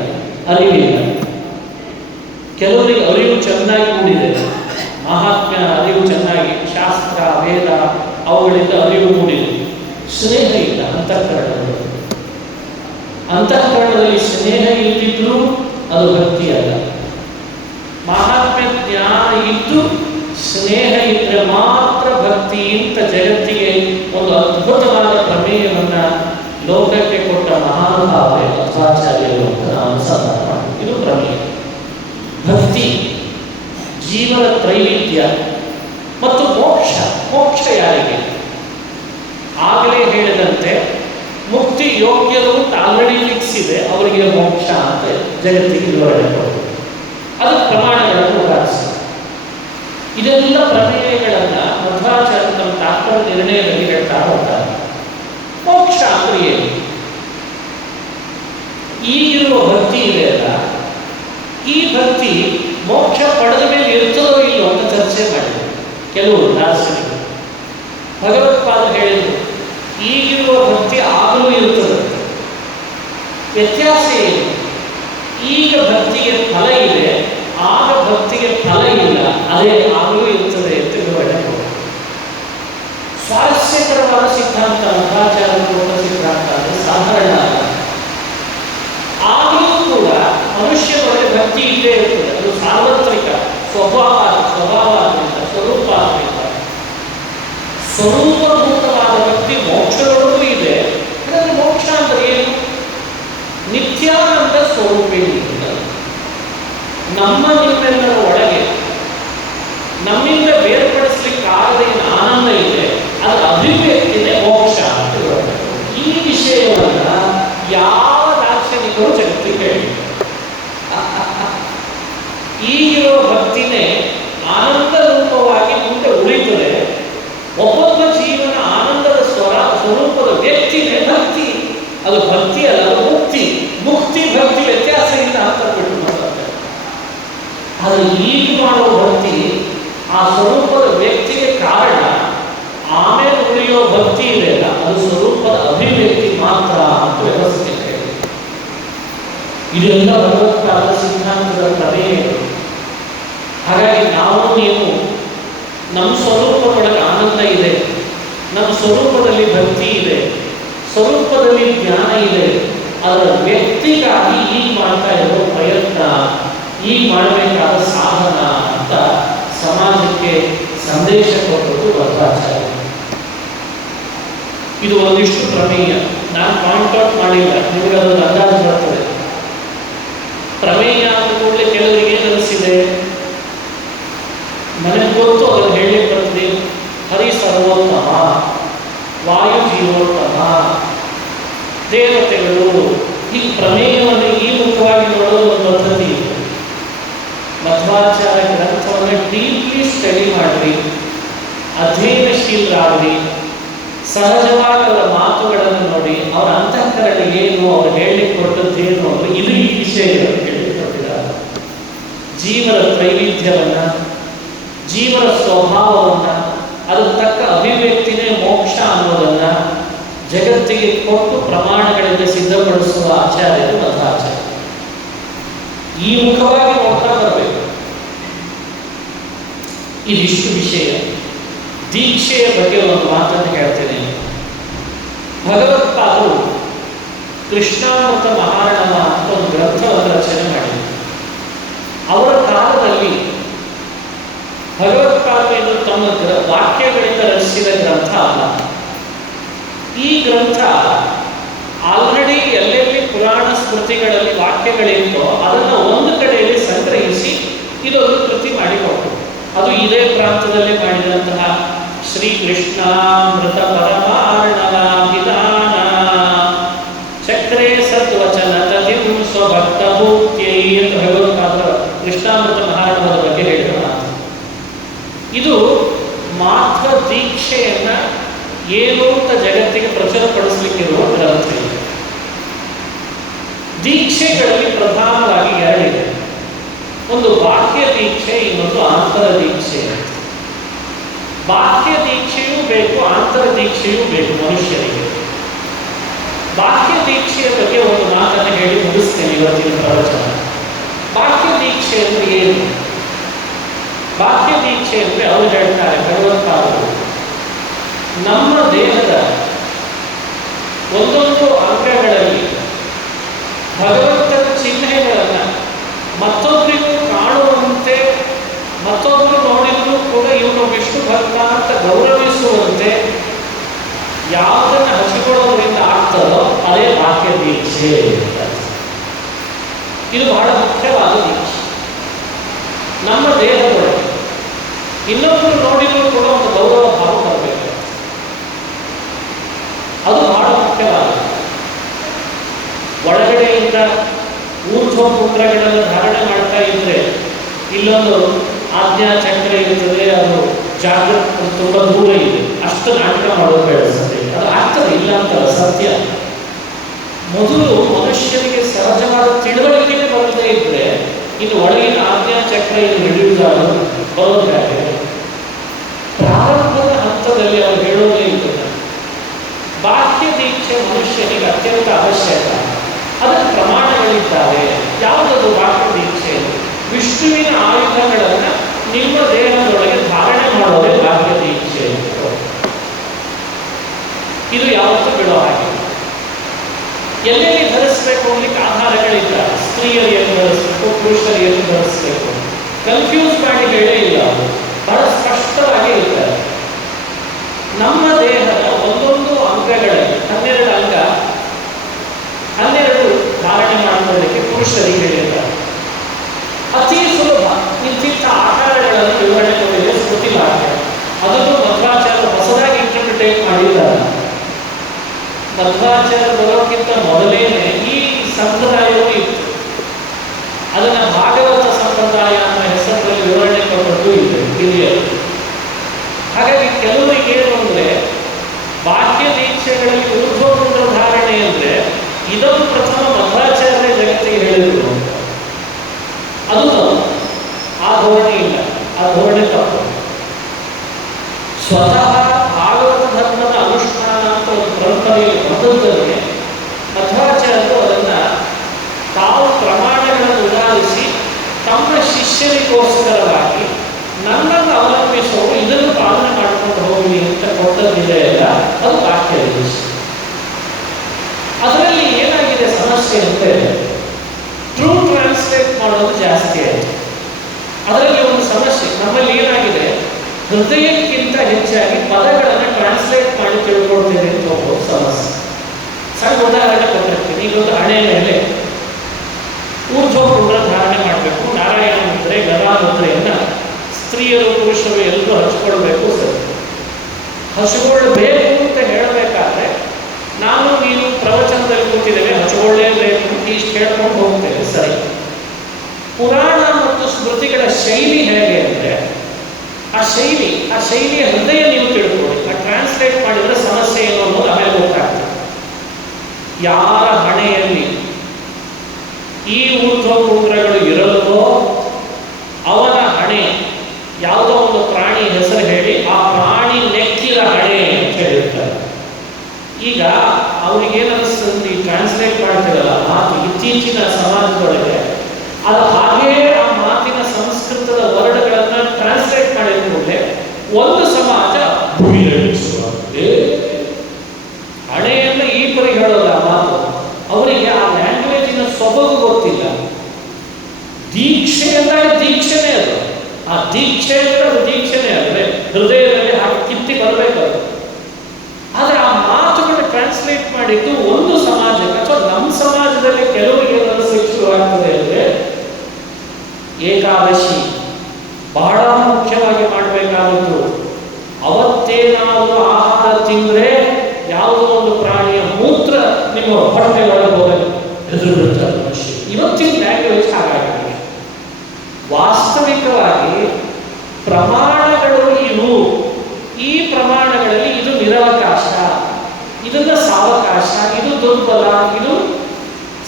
ಕೆಲವರಿಗೆ ಅರಿವು ಚೆನ್ನಾಗಿ ಮೂಡಿದೆ, ಮಹಾತ್ಮ್ಯ ಅರಿವು ಚೆನ್ನಾಗಿ, ಶಾಸ್ತ್ರ ವೇದ ಅವುಗಳಿಂದ ಅರಿವು ಮೂಡಿದೆ, ಸ್ನೇಹ ಇಲ್ಲ ಅಂತಃಕರಣದಲ್ಲಿ ಸ್ನೇಹ ಇದ್ದಿದ್ರೂ ಅದು ಭಕ್ತಿ ಅಲ್ಲ. ಮಹಾತ್ಮ್ಯ ಜ್ಞಾನ ಇದ್ದು ಸ್ನೇಹ ಇದ್ರೆ ಮಾತ್ರ ಭಕ್ತಿ ಅಂತ ಜಗತ್ತಿಗೆ ಒಂದು ಅದ್ಭುತವಾದ ಪ್ರಮೇಯವನ್ನು ಲೋಕಕ್ಕೆ ಕೊಟ್ಟ ಮಹಾನುಭಾವೇ ಮಧ್ವಾಚಾರ್ಯರು ಅಂತ ನಾವು ಅನುಸಂಧಾನ ಮಾಡಿ. ಇದು ಪ್ರಮೇಯ. ಭಕ್ತಿ ಜೀವನ ತ್ರೈವಿಧ್ಯ ಮತ್ತು ಮೋಕ್ಷ ಯಾರಿಗೆ? ಆಗಲೇ ಹೇಳಿದಂತೆ ಮುಕ್ತಿ ಯೋಗ್ಯರು ಆಲ್ರೆಡಿ ಫಿಕ್ಸ್ ಇದೆ, ಅವರಿಗೆ ಮೋಕ್ಷ ಅಂತ ಜಗತ್ತಿಗೆ ವಿವರಣೆ ಕೊಡಬೇಕು. ಅದು ಪ್ರಮಾಣಗಳನ್ನು ಉದಾಹರಿಸಿ. ಇದೆಲ್ಲ ಪ್ರಮೇಯಗಳನ್ನು ಮಧ್ವಾಚಾರ್ಯ ತಮ್ಮ ತಾತ್ಪರ್ಯ ನಿರ್ಣಯದಲ್ಲಿ ಹೇಳ್ತಾ ಹೋಗ್ತಾರೆ. ಮೋಕ್ಷ ಅಂದ್ರೆ ಏನು? ಈಗಿರುವ ಭಕ್ತಿ ಇದೆ ಅಲ್ಲ, ಈ ಭಕ್ತಿ ಮೋಕ್ಷ ಪಡೆದ ಮೇಲೆ ಇರ್ತದೋ ಇಲ್ಲೋ ಅಂತ ಚರ್ಚೆ ಮಾಡಿದೆ ಕೆಲವರು ದಾರ್ಶನಿಕರು. ಭಗವತ್ಪಾದ ಹೇಳಿದರು, ಈಗಿರುವ ಭಕ್ತಿ ಆಗಲೂ ಇರ್ತದೆ. ವ್ಯತ್ಯಾಸ ಏನು? ಈಗ ಭಕ್ತಿಗೆ ಫಲ ಇದೆ, ಆಗ ಭಕ್ತಿಗೆ ಫಲ ಇಲ್ಲ, ಅದೇ ಆಗಲೂ ಇರ್ತದೆ ಅಂತ ವಿವರಣೆ ಕೊಡ. ಸ್ವಾರಸ್ಯಕರವಾದ ಸಿದ್ಧಾಂತ ಮಧ್ವಾಚಾರ್ಯರ ಸಿದ್ಧಾಂತ ಅಂದರೆ ಸಾಧಾರಣ ಅಲ್ಲ. ಆಗಲೂ ಕೂಡ ಮನುಷ್ಯನೊಳಗೆ ಭಕ್ತಿ ಇಲ್ಲೇ ಇರ್ತದೆ. ಅದು ಸಾರ್ವತ್ರಿಕ ಸ್ವಭಾವಾತ್ಮಿಕ ಸ್ವರೂಪಾತ್ಮಿಕ. ಸ್ವರೂಪಭೂತವಾದ ಭಕ್ತಿ ಮೋಕ್ಷದೊಳಗೂ ಇದೆ. ಹಾಗಾದ್ರೆ ಮೋಕ್ಷ ಅಂದ್ರೆ ಏನು? ನಿತ್ಯಾನಂದ ಸ್ವರೂಪಿಣಿ. ನಮ್ಮ ನಿಮ್ಮೆಲ್ಲರ ಒಳಗೆ ನಮ್ಮಿಂದ ಬೇರ್ಪಡಿಸ್ಲಿಕ್ಕಾಗದ ಏನು ಆನಂದ ಇದೆ, ಅದರ ಅಭಿವ್ಯಕ್ತಿನೇ ಮೋಕ್ಷ ಅಂತ ಹೇಳಬೇಕು. ಈ ವಿಷಯವನ್ನ ಯಾವ ದಾರ್ಶನಿಕರು ಜಗತ್ತಿಗೆ ಹೇಳಿ. ಈಗಿರುವ ಭಕ್ತಿನೇ ಆನಂದ ರೂಪವಾಗಿ ಮುಂದೆ ಉಳಿತದೆ. ಒಬ್ಬೊಬ್ಬ ಜೀವನ ಆನಂದದ ಸ್ವರೂಪದ ವ್ಯಕ್ತಿನೇ ಭಕ್ತಿ. ಅದು ಭಕ್ತಿ ಅಲ್ಲ, ಅದು ಮುಕ್ತಿ. ಭಕ್ತಿ ವ್ಯತ್ಯಾಸ ಇಲ್ಲ ಅಂತ ಬಿಟ್ಟು ಮಾತಾಡ್ತಾರೆ. ಆದರೆ ಈಗ ಇದೆಲ್ಲ ಭಗವತ್ಪಾದ ಸಿದ್ಧಾಂತದ ಪ್ರಮೇಯಗಳು. ಹಾಗಾಗಿ ನಾವು ನೀವು ನಮ್ಮ ಸ್ವರೂಪದೊಳಗೆ ಆನಂದ ಇದೆ, ನಮ್ಮ ಸ್ವರೂಪದಲ್ಲಿ ಭಕ್ತಿ ಇದೆ, ಸ್ವರೂಪದಲ್ಲಿ ಜ್ಞಾನ ಇದೆ. ಅದರ ವ್ಯಕ್ತಿಗಾಗಿ ಈಗ ಮಾಡ್ತಾ ಇರೋ ಪ್ರಯತ್ನ, ಈಗ ಮಾಡಬೇಕಾದ ಸಾಧನ ಅಂತ ಸಮಾಜಕ್ಕೆ ಸಂದೇಶ ಕೊಟ್ಟದ್ದು ಮಧ್ವಾಚಾರ್ಯ. ಇದು ಒಂದಿಷ್ಟು ಪ್ರಮೇಯ. ನಾನು ಪಾಯಿಂಟ್ ಔಟ್ ಮಾಡಿಲ್ಲ, ನಿಮಗೆ ಅದೊಂದು ಅಂದಾಜು ಬರ್ತದೆ. ಪ್ರಮೇಯ ಅಂದ ಕೂಡಲೇ ಕೆಲವರಿಗೆ ಏನು ಅನಿಸಿದೆ, ನನಗೆ ಗೊತ್ತು ಅದನ್ನು ಹೇಳಿ ಬರ್ತದೆ, ಹರಿ ಸರ್ವೋತ್ತಮ, ವಾಯು ಜೀವೋತ್ತಮ, ದೇವತೆಗಳು. ಈ ಪ್ರಮೇಯವನ್ನು ಈ ಮುಖವಾಗಿ ನೋಡೋದು ಒಂದು ಪದ್ಧತಿ ಇದೆ. ಮಧ್ವಾಚಾರ್ಯ ಗ್ರಂಥವನ್ನು ಡೀಪ್ಲಿ ಸ್ಟಡಿ ಮಾಡಿರಿ, ಅಧ್ಯಯನಶೀಲರಾಗ್ರಿ, ಸಹಜವಾಗಿ ಅವರ ಮಾತುಗಳನ್ನು ನೋಡಿ, ಅವರ ಅಂತಃಕರಣ ಏನು, ಅವರು ಹೇಳಲಿಕ್ಕೆ ಕೊಟ್ಟದ್ದೇನು ಅವರು ಇದು ಈ ವಿಷಯಗಳನ್ನು ಹೇಳಿಕೊಟ್ಟಿದ್ದಾರೆ. ಜೀವನ ತ್ರೈವಿಧ್ಯವನ್ನ, ಜೀವನ ಸ್ವಭಾವವನ್ನು, ಅದರ ತಕ್ಕ ಅಭಿವ್ಯಕ್ತಿನೇ ಮೋಕ್ಷ ಅನ್ನೋದನ್ನ ಜಗತ್ತಿಗೆ ಕೊಟ್ಟು ಪ್ರಮಾಣಗಳಿಂದ ಸಿದ್ಧಪಡಿಸುವ ಆಚಾರ್ಯರು ಮಧ್ವಾಚಾರ್ಯ. ಈ ಮುಖವಾಗಿ ನೋಡ್ತಾ ಬರಬೇಕು. ಇದಿಷ್ಟು ವಿಷಯ. ದೀಕ್ಷೆಯ ಬಗ್ಗೆ ಒಂದು ಮಾತನ್ನು ಹೇಳ್ತೇನೆ. ಭಗವತ್ಪಾದರು ಕೃಷ್ಣಾಮೃತ ಮಹಾರ್ಣವ ಅಂತ ಒಂದು ಗ್ರಂಥವನ್ನು ರಚನೆ ಮಾಡಿದರು. ಅವರ ಕಾಲದಲ್ಲಿ ಭಗವತ್ಪಾದರು ತಮ್ಮ ವಾಕ್ಯಗಳಿಂದ ರಚಿಸಿದ ಗ್ರಂಥ ಅಲ್ಲ. ಈ ಗ್ರಂಥ ಆಲ್ರೆಡಿ ಎಲ್ಲೆಲ್ಲಿ ಪುರಾಣ ಸ್ಮೃತಿಗಳಲ್ಲಿ ವಾಕ್ಯಗಳಿತ್ತೋ ಅದನ್ನು ಒಂದು ಕಡೆಯಲ್ಲಿ ಸಂಗ್ರಹಿಸಿ ಇದೊಂದು ಕೃತಿ ಮಾಡಿಕೊಟ್ಟರು. ಅದು ಇದೇ ಪ್ರಾಂತದಲ್ಲಿ ಮಾಡಿದಂತಹ ಶ್ರೀಕೃಷ್ಣಾಮೃತ ಪರಮಾರ್ಣವಾಭಿಧಾನ ಚಕ್ರೇ ಸದ್ವಚನ ತದಿಂ ಸ್ವಭಕ್ತ ಭೂತ್ಯೈ ಅಂತ ಭಗವತ್ಪಾದರು ಕೃಷ್ಣಾಮೃತ ಮಹಾರ್ಣವದ ಬಗ್ಗೆ ಹೇಳಿದ ಮಾತು. ಇದು ಮಾಧ್ವ ದೀಕ್ಷೆಯನ್ನ ಏನು ಅಂತ ಜಗತ್ತಿಗೆ ಪ್ರಚುರಪಡಿಸಲಿಕ್ಕಿರುವ ಗ್ರಂಥ. ದೀಕ್ಷೆಗಳಲ್ಲಿ ಪ್ರಧಾನವಾಗಿ ಎರಡಿದೆ. ಒಂದು ಬಾಹ್ಯ ದೀಕ್ಷೆ, ಇನ್ನೊಂದು ಆಂತರ ದೀಕ್ಷೆ. ಬಾಹ್ಯ ದೀಕ್ಷೆಯೂ ಬೇಕು, ಆಂತರ ದೀಕ್ಷೆಯೂ ಬೇಕು ಮನುಷ್ಯರಿಗೆ. ಬಾಹ್ಯ ದೀಕ್ಷೆಯ ಬಗ್ಗೆ ಒಂದು ಮಾತನ್ನು ಹೇಳಿ ಮುಗಿಸ್ತೇನೆ ಇವತ್ತಿನ ಪ್ರವಚನ. ಬಾಹ್ಯ ದೀಕ್ಷೆ ಅಂದ್ರೆ ಏನು? ಬಾಹ್ಯ ದೀಕ್ಷೆ ಅಂದ್ರೆ ಅವರು ಹೇಳ್ತಾರೆ ಭಗವತ್ಪಾದರು, ನಮ್ಮ ದೇಹದ ಒಂದೊಂದು ಅಂಗಗಳಲ್ಲಿ ಭಗವಂತನ ಚಿಹ್ನೆಗಳನ್ನು ಮತ್ತೊಬ್ಬರಿಗೂ ಕಾಣುವಂತೆ, ಮತ್ತೊಬ್ಬರು ನೋಡಿದರೂ ಕೂಡ ಇವನು ವಿಷ್ಣು ಭಕ್ತ ಅಂತ ಗೌರವಿಸುವಂತೆ ಯಾವುದನ್ನು ಹಚ್ಚಿಕೊಳ್ಳೋದ್ರಿಂದ ಆಗ್ತದೋ ಅದೇ ಬಾಹ್ಯ ದೀಕ್ಷೆ. ಇದು ಬಹಳ ಮುಖ್ಯವಾದ ದೀಕ್ಷೆ. ನಮ್ಮ ದೇಹದೊಳಗೆ ಇನ್ನೊಬ್ಬರು ನೋಡಿದರೂ ಕೂಡ ಒಂದು ಗೌರವ ಭಾವ ಬರಬೇಕು. ಅದು ಬಹಳ ಮುಖ್ಯವಾದ. ಒಳಗಡೆಯಿಂದ ಊರ್ಧ್ವ ಪುತ್ರಗಳನ್ನು ಧಾರಣೆ ಮಾಡ್ತಾ ಇದ್ರೆ ಇಲ್ಲೊಂದು ಆಜ್ಞಾ ಚಕ್ರ ಇರ್ತದೆ, ಅದು ಜಾಗೃತ ತುಂಬ ದೂರ ಇದೆ, ಅಷ್ಟು ನಾಟಕ ಮಾಡೋದು ಬೇಡ. ಸತ್ಯ ಅದು ಆಗ್ತದೆ, ಇಲ್ಲ ಅಂತ ಸತ್ಯ. ಮೊದಲು ಮನುಷ್ಯನಿಗೆ ಸಹಜವಾದ ತಿಳುವಳಿಕೆ ಬರದೇ ಇದ್ರೆ ಇನ್ನು ಒಳಗಿನ ಆಜ್ಞಾ ಚಕ್ರ ಇದು ರಿಡ್ಯೂಸ್ ಆಗೋದು ಬರೋದಾಗಿದೆ. ಪ್ರಾರಂಭದ ಹಂತದಲ್ಲಿ ಅವರು ಹೇಳೋದೇ ಇರ್ತದೆ. ಬಾಹ್ಯ ದೀಕ್ಷೆ ಮನುಷ್ಯನಿಗೆ ಅತ್ಯಂತ ಅವಶ್ಯಕ. ಅದಕ್ಕೆ ಪ್ರಮಾಣಗಳಿದ್ದಾವೆ. ಯಾವುದದು ಬಾಹ್ಯ ದೀಕ್ಷೆ? ವಿಷ್ಣುವಿನ ಆಯುಧಗಳನ್ನು ನಿಮ್ಮ ದೇಹದೊಳಗೆ ಧಾರಣೆ ಮಾಡೋದೇ ಬಾಹ್ಯ ದೀಕ್ಷೆ. ಇದು ಯಾವತ್ತೂ ಬಿಡೋ ಹಾಗೆ. ಎಲ್ಲೆಲ್ಲಿ ಧರಿಸಬೇಕು ಅನ್ನಲಿಕ್ಕೆ ಆಧಾರಗಳಿದ್ದಾವೆ. ಸ್ತ್ರೀಯರು ಏನು ಧರಿಸಬೇಕು, ಪುರುಷರು ಏನು ಧರಿಸಬೇಕು, ಕನ್ಫ್ಯೂಸ್ ಮಾಡಿ ಹೇಳೇ ಇಲ್ಲ. ಅದು ಬಹಳ ಸ್ಪಷ್ಟವಾಗಿ ಇರ್ತಾರೆ. ನಮ್ಮ ದೇಹದ ಒಂದೊಂದು ಅಂಗಗಳಲ್ಲಿ 12 ಅಂಗ, 12 ಧಾರಣೆ ಮಾಡಿಕೊಳ್ಳಲಿಕ್ಕೆ ಪುರುಷರಿಗೆ ಹೇಳಿದ್ದಾರೆ. ಅತಿ ಸುಲಭ ಇಂತಿಂಥ ಆಕಾರಗಳನ್ನು ವಿವರಣೆ ಕೊಟ್ಟಿದೆ ಸ್ಮೃತಿ ಭಾಷೆ. ಅದನ್ನು ಮಧ್ವಾಚಾರ್ಯರು ಹೊಸದಾಗಿ ಇಂಟರ್ಪ್ರಿಟೇಟ್ ಮಾಡಿದ್ದಾರೆ. ಮಧ್ವಾಚಾರ್ಯ ಬರೋಕ್ಕಿಂತ ಮೊದಲೇನೆ ಈ ಸಂಪ್ರದಾಯವೂ ಇತ್ತು. ಅದನ್ನು ಭಾಗವತ ಸಂಪ್ರದಾಯ ಅನ್ನೋ ಹೆಸರಿನಲ್ಲಿ ವಿವರಣೆ ಕೊಟ್ಟದ್ದು ಇದೆ ಹಿರಿಯರು. ಹಾಗಾಗಿ ಕೆಲವರಿಗೆ ಏನು ಅಂದರೆ ಬಾಹ್ಯ ದೀಕ್ಷೆಗಳಲ್ಲಿ ಊರ್ಧ್ವಪುಂಡ್ರ ಧಾರಣೆ ಅಂದರೆ ಇದನ್ನು ಪ್ರಥಮ ಮಧ್ವಾಚಾರ್ಯ ಜಗತ್ತಿಗೆ ಹೇಳಿದರು. ಅದು ಆ ಧೋರಣೆ ಇಲ್ಲ, ಆ ಧೋರಣೆ ತಪ್ಪು. ಸ್ವತಃ ಭಾಗವತ ಧರ್ಮದ ಅನುಷ್ಠಾನ ಅಂತ ಒಂದು ಪರಂಪರೆಯಲ್ಲಿ ಬಂದದ್ದನ್ನೇ ಮಧ್ವಾಚಾರ್ಯರು ಅದನ್ನು ತಾವು ಮನುಷ್ಯರಿಗೋಸ್ಕರವಾಗಿ ನನ್ನನ್ನು ಅವಲಂಬಿಸುವವರು ಇದನ್ನು ಪಾಲನೆ ಮಾಡ್ಕೊಂಡು ಹೋಗಲಿ ಅಂತ ಕೊಟ್ಟದ್ದಿದೆ ಅಲ್ಲ, ಅದು ವಾಕ್ಯದ ವಿಷಯ. ಅದರಲ್ಲಿ ಏನಾಗಿದೆ ಸಮಸ್ಯೆ ಅಂದರೆ ಟ್ರೂ ಟ್ರಾನ್ಸ್ಲೇಟ್ ಮಾಡೋದು ಜಾಸ್ತಿ ಆಯಿತು. ಅದರಲ್ಲಿ ಒಂದು ಸಮಸ್ಯೆ ನಮ್ಮಲ್ಲಿ ಏನಾಗಿದೆ, ಹೃದಯಕ್ಕಿಂತ ಹೆಚ್ಚಾಗಿ ಪದಗಳನ್ನು ಟ್ರಾನ್ಸ್ಲೇಟ್ ಮಾಡಿ ತಿಳ್ಕೊಳ್ತೇವೆ ಅಂತ ಹೋಗೋದು ಸಮಸ್ಯೆ. ಸಣ್ಣ ಉದಾಹರಣೆ ಕೊಟ್ಟಿರ್ತೀನಿ. ಈಗೊಂದು ಹಣೆ ಮೇಲೆ ಊರ್ಧ್ವಪುಂಡ್ರ ಧಾರಣೆ ಮಾಡಬೇಕು, ನಾರಾಯಣ ಮುದ್ರೆ ಗದಾ ಮುದ್ರೆಯನ್ನು ಸ್ತ್ರೀಯರು ಪುರುಷರು ಎಲ್ಲರೂ ಹಚ್ಕೊಳ್ಬೇಕು. ಸರಿ, ಹಚ್ಕೊಳ್ಬೇಕು ಅಂತ ಹೇಳಬೇಕಾದ್ರೆ ನಾನು ನೀನು ಪ್ರವಚನದಲ್ಲಿ ಕೂತಿದ್ದೇವೆ, ಹಚ್ಕೊಳ್ಳೇಬೇಕು ಅಂತ ಇಷ್ಟು ಹೇಳ್ಕೊಂಡು ಹೋಗ್ತೇವೆ. ಸರಿ, ಪುರಾಣ ಮತ್ತು ಸ್ಮೃತಿಗಳ ಶೈಲಿ ಹೇಗೆ ಅಂದರೆ ಆ ಶೈಲಿಯ ಹೃದಯ ನೀವು ತಿಳ್ಕೊಳ್ಳಿ. ಆ ಟ್ರಾನ್ಸ್ಲೇಟ್ ಮಾಡಿದರೆ ಸಮಸ್ಯೆ ಏನು ಅನ್ನೋದು ಆಮೇಲೆ ಗೊತ್ತಾಗ್ತದೆ. ಯಾರ ಹಣೆಯಲ್ಲಿ ಈ ಊರ್ಧ್ವಪುಂಡ್ರಗಳು ಇರಲ್ವೋ ಅವನ ಹಣೆ ಯಾವುದೋ ಒಂದು ಪ್ರಾಣಿ ಹೆಸರು ಹೇಳಿ ಆ ಪ್ರಾಣಿ ನೆಕ್ಕಿದ ಹಣೆ ಅಂತ ಹೇಳಿರ್ತಾರೆ. ಈಗ ಅವ್ರಿಗೇನು ಅನಿಸ್ತದೆ, ಈ ಟ್ರಾನ್ಸ್ಲೇಟ್ ಮಾಡ್ತಿರಲ್ಲ ಮಾತು ಇತ್ತೀಚಿನ ಸಮಾಜದೊಳಗೆ ಅದು ಹಾಗೇ ಆ ಮಾತಿನ ಸಂಸ್ಕೃತದ ವರ್ಡ್ಗಳನ್ನು ಟ್ರಾನ್ಸ್ಲೇಟ್ ಮಾಡಿದ ಕೂಡಲೇ ಒಂದು ಸಮಾಜ ಹಣೆಯನ್ನು ಈ ಪರಿ ಹೇಳೋಲ್ಲ ಮಾತು. ಅವರಿಗೆ ಆ ಲ್ಯಾಂಗ್ವೇಜಿನ ಸೊಬಗು ಗೊತ್ತಿಲ್ಲ. ದೀಕ್ಷೆ ಎಂದಾಗ ದೀಕ್ಷೆನೇ ಅದು. ಆ ದೀಕ್ಷೆ ಅಂದರೆ ಅದು ದೀಕ್ಷೆನೇ ಅಂದರೆ ಹೃದಯದಲ್ಲಿ ಹಾಗೆ ಕಿತ್ತಿ ಬರಬೇಕದು. ಆದರೆ ಆ ಮಾತುಗಳನ್ನು ಟ್ರಾನ್ಸ್ಲೇಟ್ ಮಾಡಿದ್ದು ಒಂದು ಸಮಾಜಕ್ಕೆ ಅಥವಾ ನಮ್ಮ ಸಮಾಜದಲ್ಲಿ ಕೆಲವರಿಗೆ ಅನಿಸಲಿಕ್ಕೆ ಶುರುವಾಗ್ತದೆ ಅಂದರೆ ಏಕಾದಶಿ ಬಹಳ ಮುಖ್ಯವಾಗಿ ಮಾಡಬೇಕಾದದ್ದು. ಅವತ್ತೇನಾದರೂ ಆಹಾರ ತಿಂದರೆ ಯಾವುದೋ ಒಂದು ಪ್ರಾಣಿಯ ಮೂತ್ರ ನಿಮ್ಮ ಹೊಟ್ಟೆ ಒಳಗೆ ಹೋಗಲು ಹೆಸರು ಬಿಡುತ್ತಾರೆ ಮನುಷ್ಯ. ಇವತ್ತಿನ ಲ್ಯಾಂಗ್ವೇಜ್ ಹಾಗಾಗಿದೆ. ವಾಸ್ತವಿಕವಾಗಿ ಪ್ರಮಾಣಗಳು ಇವು. ಈ ಪ್ರಮಾಣಗಳಲ್ಲಿ ಇದು ನಿರವಕಾಶ, ಇದನ್ನ ಸಾವಕಾಶ, ಇದು ದುರ್ಬಲ, ಇದು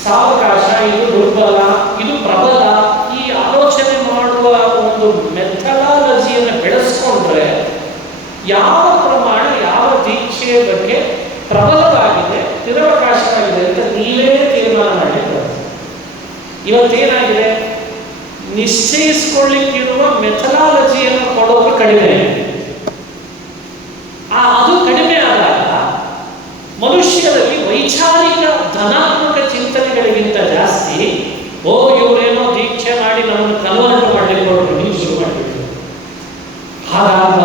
ಸಾವಕಾಶ, ಇದು ದುರ್ಬಲ, ಇದು ಪ್ರಬಲ. ಈ ಆಲೋಚನೆ ಮಾಡುವ ಒಂದು ಮೆಥಡಾಲಜಿಯನ್ನು ಬೆಳೆಸ್ಕೊಂಡ್ರೆ ಯಾವ ಪ್ರಮಾಣ ಯಾವ ದೀಕ್ಷೆಯ ಬಗ್ಗೆ ಪ್ರಬಲವಾಗಿದೆ, ನಿರವಕಾಶವಾಗಿದೆ ಅಂತ ನೀವೇ ತೀರ್ಮಾನ ಮಾಡಿದ್ರೆ. ಇವತ್ತೇನಾಗಿದೆ, ನಿಶ್ಚಯಿಸಿಕೊಳ್ಳಿಕ್ಕಿರುವ ಮೆಥಡಾಲಜಿಯನ್ನು ಕೊಡೋದು ಕಡಿಮೆ. ಅದು ಕಡಿಮೆ ಆದಾಗ ಮನುಷ್ಯರಲ್ಲಿ ವೈಚಾರಿಕ ಧನಾತ್ಮಕ ಚಿಂತನೆಗಳಿಗಿಂತ ಜಾಸ್ತಿ ಇವರೇನೋ ದೀಕ್ಷೆ ಮಾಡಿ ನಮ್ಮನ್ನು ಕನ್ವರ್ಟ್ ಮಾಡಲಿಕ್ಕೆ ಹೊರಟು ನೀವು ಶುರು ಮಾಡಿಬಿಟ್ಟು ಹಾಗಾಗ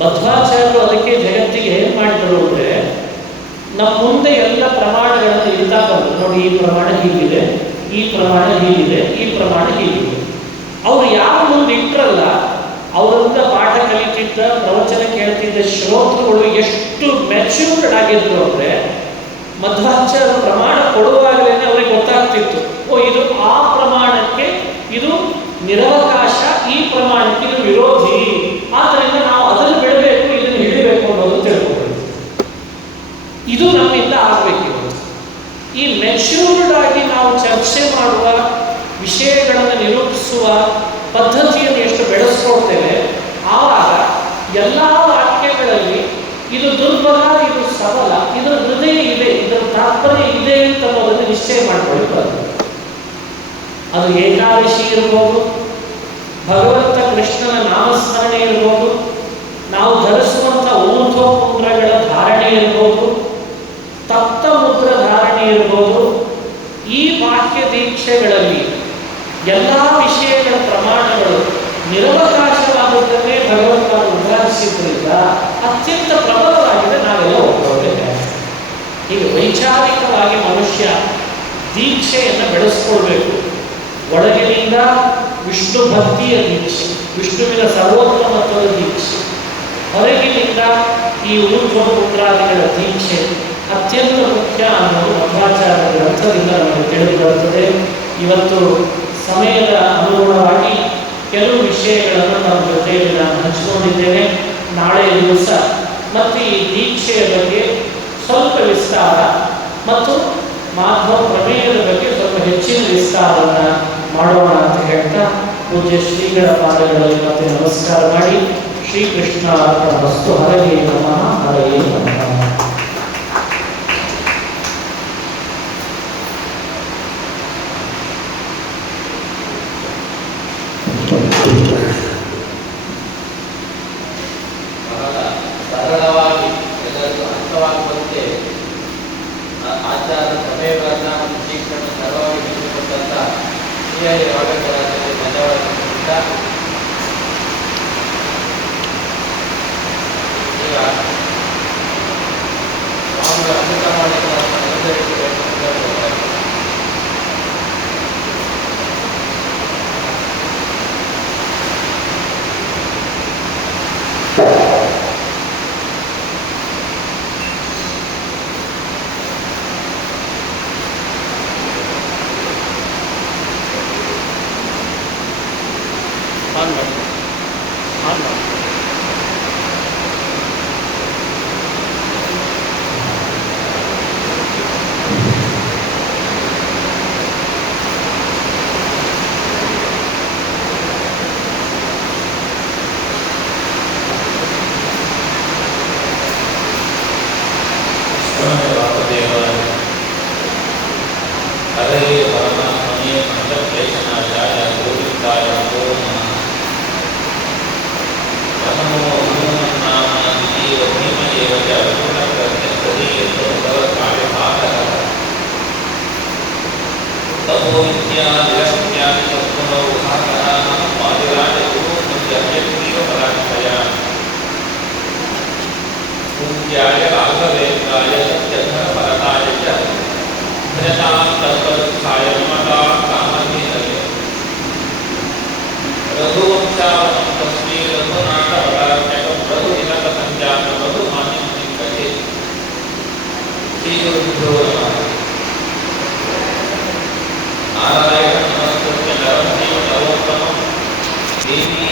ಮಧ್ವಾಚಾರ್ಯರು ಅದಕ್ಕೆ ಜಗತ್ತಿಗೆ ಏನು ಮಾಡಿದರು ಅಂದರೆ ನಮ್ಮ ಮುಂದೆ ಎಲ್ಲ ಪ್ರಮಾಣಗಳನ್ನು ಇಡ್ತಾ ಬಂದರು. ನೋಡಿ, ಈ ಪ್ರಮಾಣ ಹೀಗಿದೆ, ಈ ಪ್ರಮಾಣ ಹೀಗಿದೆ, ಈ ಪ್ರಮಾಣ ಹೀಗಿದೆ. ಅವರು ಯಾರು ಮುಂದೆ ಇಟ್ಟರಲ್ಲ ಅವರಿಂದ ಪಾಠ ಕಲಿತಿದ್ದ, ಪ್ರವಚನ ಕೇಳ್ತಿದ್ದ ಶ್ರೋತೃಗಳು ಎಷ್ಟು ಮೆಚ್ಯೂರ್ಡ್ ಆಗಿದ್ರು ಅಂದರೆ ಮಧ್ವಾಚಾರ್ಯ ಪ್ರಮಾಣ ಕೊಡುವಾಗಲೇ ಅವರಿಗೆ ಗೊತ್ತಾಗ್ತಿತ್ತು, ಇದು ಆ ಪ್ರಮಾಣಕ್ಕೆ ಇದು ನಿರವಕಾಶ, ಈ ಪ್ರಮಾಣಕ್ಕೆ ಇದು ವಿರೋಧಿ, ಆದ್ದರಿಂದ ನಾವು ಅದನ್ನು ಬಿಡಬೇಕು, ಇದನ್ನು ಹಿಡಿಬೇಕು ಅನ್ನೋದು ತಿಳ್ಕೊಬೇಕು. ಇದು ನಮ್ಮಿಂದ ಆಗಬೇಕಿತ್ತು. ಈ ಮೆಚ್ಯೂರ್ಡ್ ಆಗಿ ನಾವು ಚರ್ಚೆ ಮಾಡುವ, ವಿಷಯಗಳನ್ನು ನಿರೂಪಿಸುವ ಪದ್ಧತಿಯನ್ನು ಎಷ್ಟು ಬೆಳೆಸ್ಕೊಳ್ತೇವೆ ಆವಾಗ ಎಲ್ಲ ವಾಕ್ಯಗಳಲ್ಲಿ ಇದು ದುರ್ಬಲ, ಇದು ಸಬಲ, ಇದರ ಹೃದಯ ಇದೆ, ಇದರ ತಾತ್ಪರ್ಯ ಇದೆ ಅಂತ ಅನ್ನೋದನ್ನು ನಿಶ್ಚಯ ಮಾಡಿಕೊಳ್ಳಬೇಕು. ಅದು ಏಕಾದಶಿ ಇರ್ಬೋದು, ಭಗವಂತ ಕೃಷ್ಣನ ನಾಮಸ್ಮರಣೆ ಇರ್ಬೋದು, ನಾವು ಧರಿಸುವಂಥ ಊರ್ಧ್ವಪುಂಡ್ರಗಳ ಧಾರಣೆ ಇರ್ಬೋದು, ತಪ್ತ ಮುದ್ರ ಧಾರಣೆ ಇರ್ಬೋದು. ಈ ವಾಕ್ಯ ದೀಕ್ಷೆಗಳಲ್ಲಿ ಎಲ್ಲ ವಿಷಯಗಳ ಪ್ರಮಾಣಗಳು ನಿರವಕಾಶವಾದದ್ದನ್ನೇ ಭಗವಂತ ಉದಾಹರಿಸಿದ್ರಿಂದ ಅತ್ಯಂತ ಪ್ರಬಲವಾಗಿದೆ. ನಾವೆಲ್ಲ ಒಪ್ಪಿಕೊಳ್ಳಬೇಕು. ಈಗ ವೈಚಾರಿಕವಾಗಿ ಮನುಷ್ಯ ದೀಕ್ಷೆಯನ್ನು ಬೆಳೆಸ್ಕೊಳ್ಬೇಕು. ಒಳಗಿನಿಂದ ವಿಷ್ಣು ಭಕ್ತಿಯ ದೀಕ್ಷೆ, ವಿಷ್ಣುವಿನ ಸರ್ವೋತ್ತಮತ್ವದ ದೀಕ್ಷೆ, ಹೊರಗಿನಿಂದ ಈ ಊರ್ಧ್ವಪುಂಡ್ರಾದಿಗಳ ದೀಕ್ಷೆ ಅತ್ಯಂತ ಮುಖ್ಯ ಅನ್ನೋದು ಮಧ್ವಾಚಾರ್ಯ ಗ್ರಂಥದಿಂದ ನಮಗೆ ತಿಳಿದು ಬರುತ್ತದೆ. ಇವತ್ತು ಸಮಯದ ಅನುಗುಣವಾಗಿ ಕೆಲವು ವಿಷಯಗಳನ್ನು ನಮ್ಮ ಜೊತೆಯಲ್ಲಿ ನಾನು ಹಂಚಿಕೊಂಡಿದ್ದೇನೆ. ನಾಳೆ ದಿವಸ ಮತ್ತು ಈ ದೀಕ್ಷೆಯ ಬಗ್ಗೆ ಸ್ವಲ್ಪ ವಿಸ್ತಾರ ಮತ್ತು ಮಾಧ್ವ ಪ್ರಮೇಯದ ಬಗ್ಗೆ ಸ್ವಲ್ಪ ಹೆಚ್ಚಿನ ವಿಸ್ತಾರವನ್ನು ಮಾಡೋಣ ಅಂತ ಹೇಳ್ತಾ ಪೂಜ್ಯ ಶ್ರೀಗಳ ಪಾದಗಳಲ್ಲಿ ಮತ್ತೆ ನಮಸ್ಕಾರ ಮಾಡಿ ಶ್ರೀಕೃಷ್ಣ ವಸ್ತು ಹರಯೇ ನಮಃ ಹರಯೇ ನಮಃ. ಸಾಕ್ಷಾತ್ ತಮೇವನ್ನ ಮತ್ತು ಶ್ರೀಕೃಷ್ಣ ಸರ್ವವಾಗಿ ತಿಳಿಸಿಕೊಟ್ಟಂತ ಶ್ರೀಹರಿ ರಾಘವೇಂದ್ರಾಚಾರ್ಯ ಧನ್ಯವಾದಗಳಿಂದ ಈಗ ಸ್ವಾಮಿಗಳ ಅಮೃತ ಮಾಡಿಗಳನ್ನು ಅನುಸರಿಸಬೇಕು ಅಂತ ಹೇಳ್ತಾರೆ. ಆನ್ ಮಾಡಿ ಆನ್ ಮಾಡಿ हरे परमात्मने पंचक्लेशनाशाय गोविन्दाय नमो नमः। नमो हनुमन्नामादिदेव भीमदेव च गुणप्रत्यस्तदीयस्तोत्रकार्यभागः तपो विद्यादिरष्ट्यादि तत्त्वो भागः नमः पादिराजगुरो मुञ्जव्यक्तिवपराक्षया पूज्याय राघवेन्द्राय सत्यधर्मरताय च भजतां तत्त्वदुःखाय मतां कामधेनवे रघुवंशावतं तस्मै रघुनाथवतारण्यकं रघुनिलकसञ्जातं रघुमान्यं भजे। श्रीगुरुभ्यो नमः। नारायणं नमस्कृत्य नरं चैव नरोत्तमं देवीं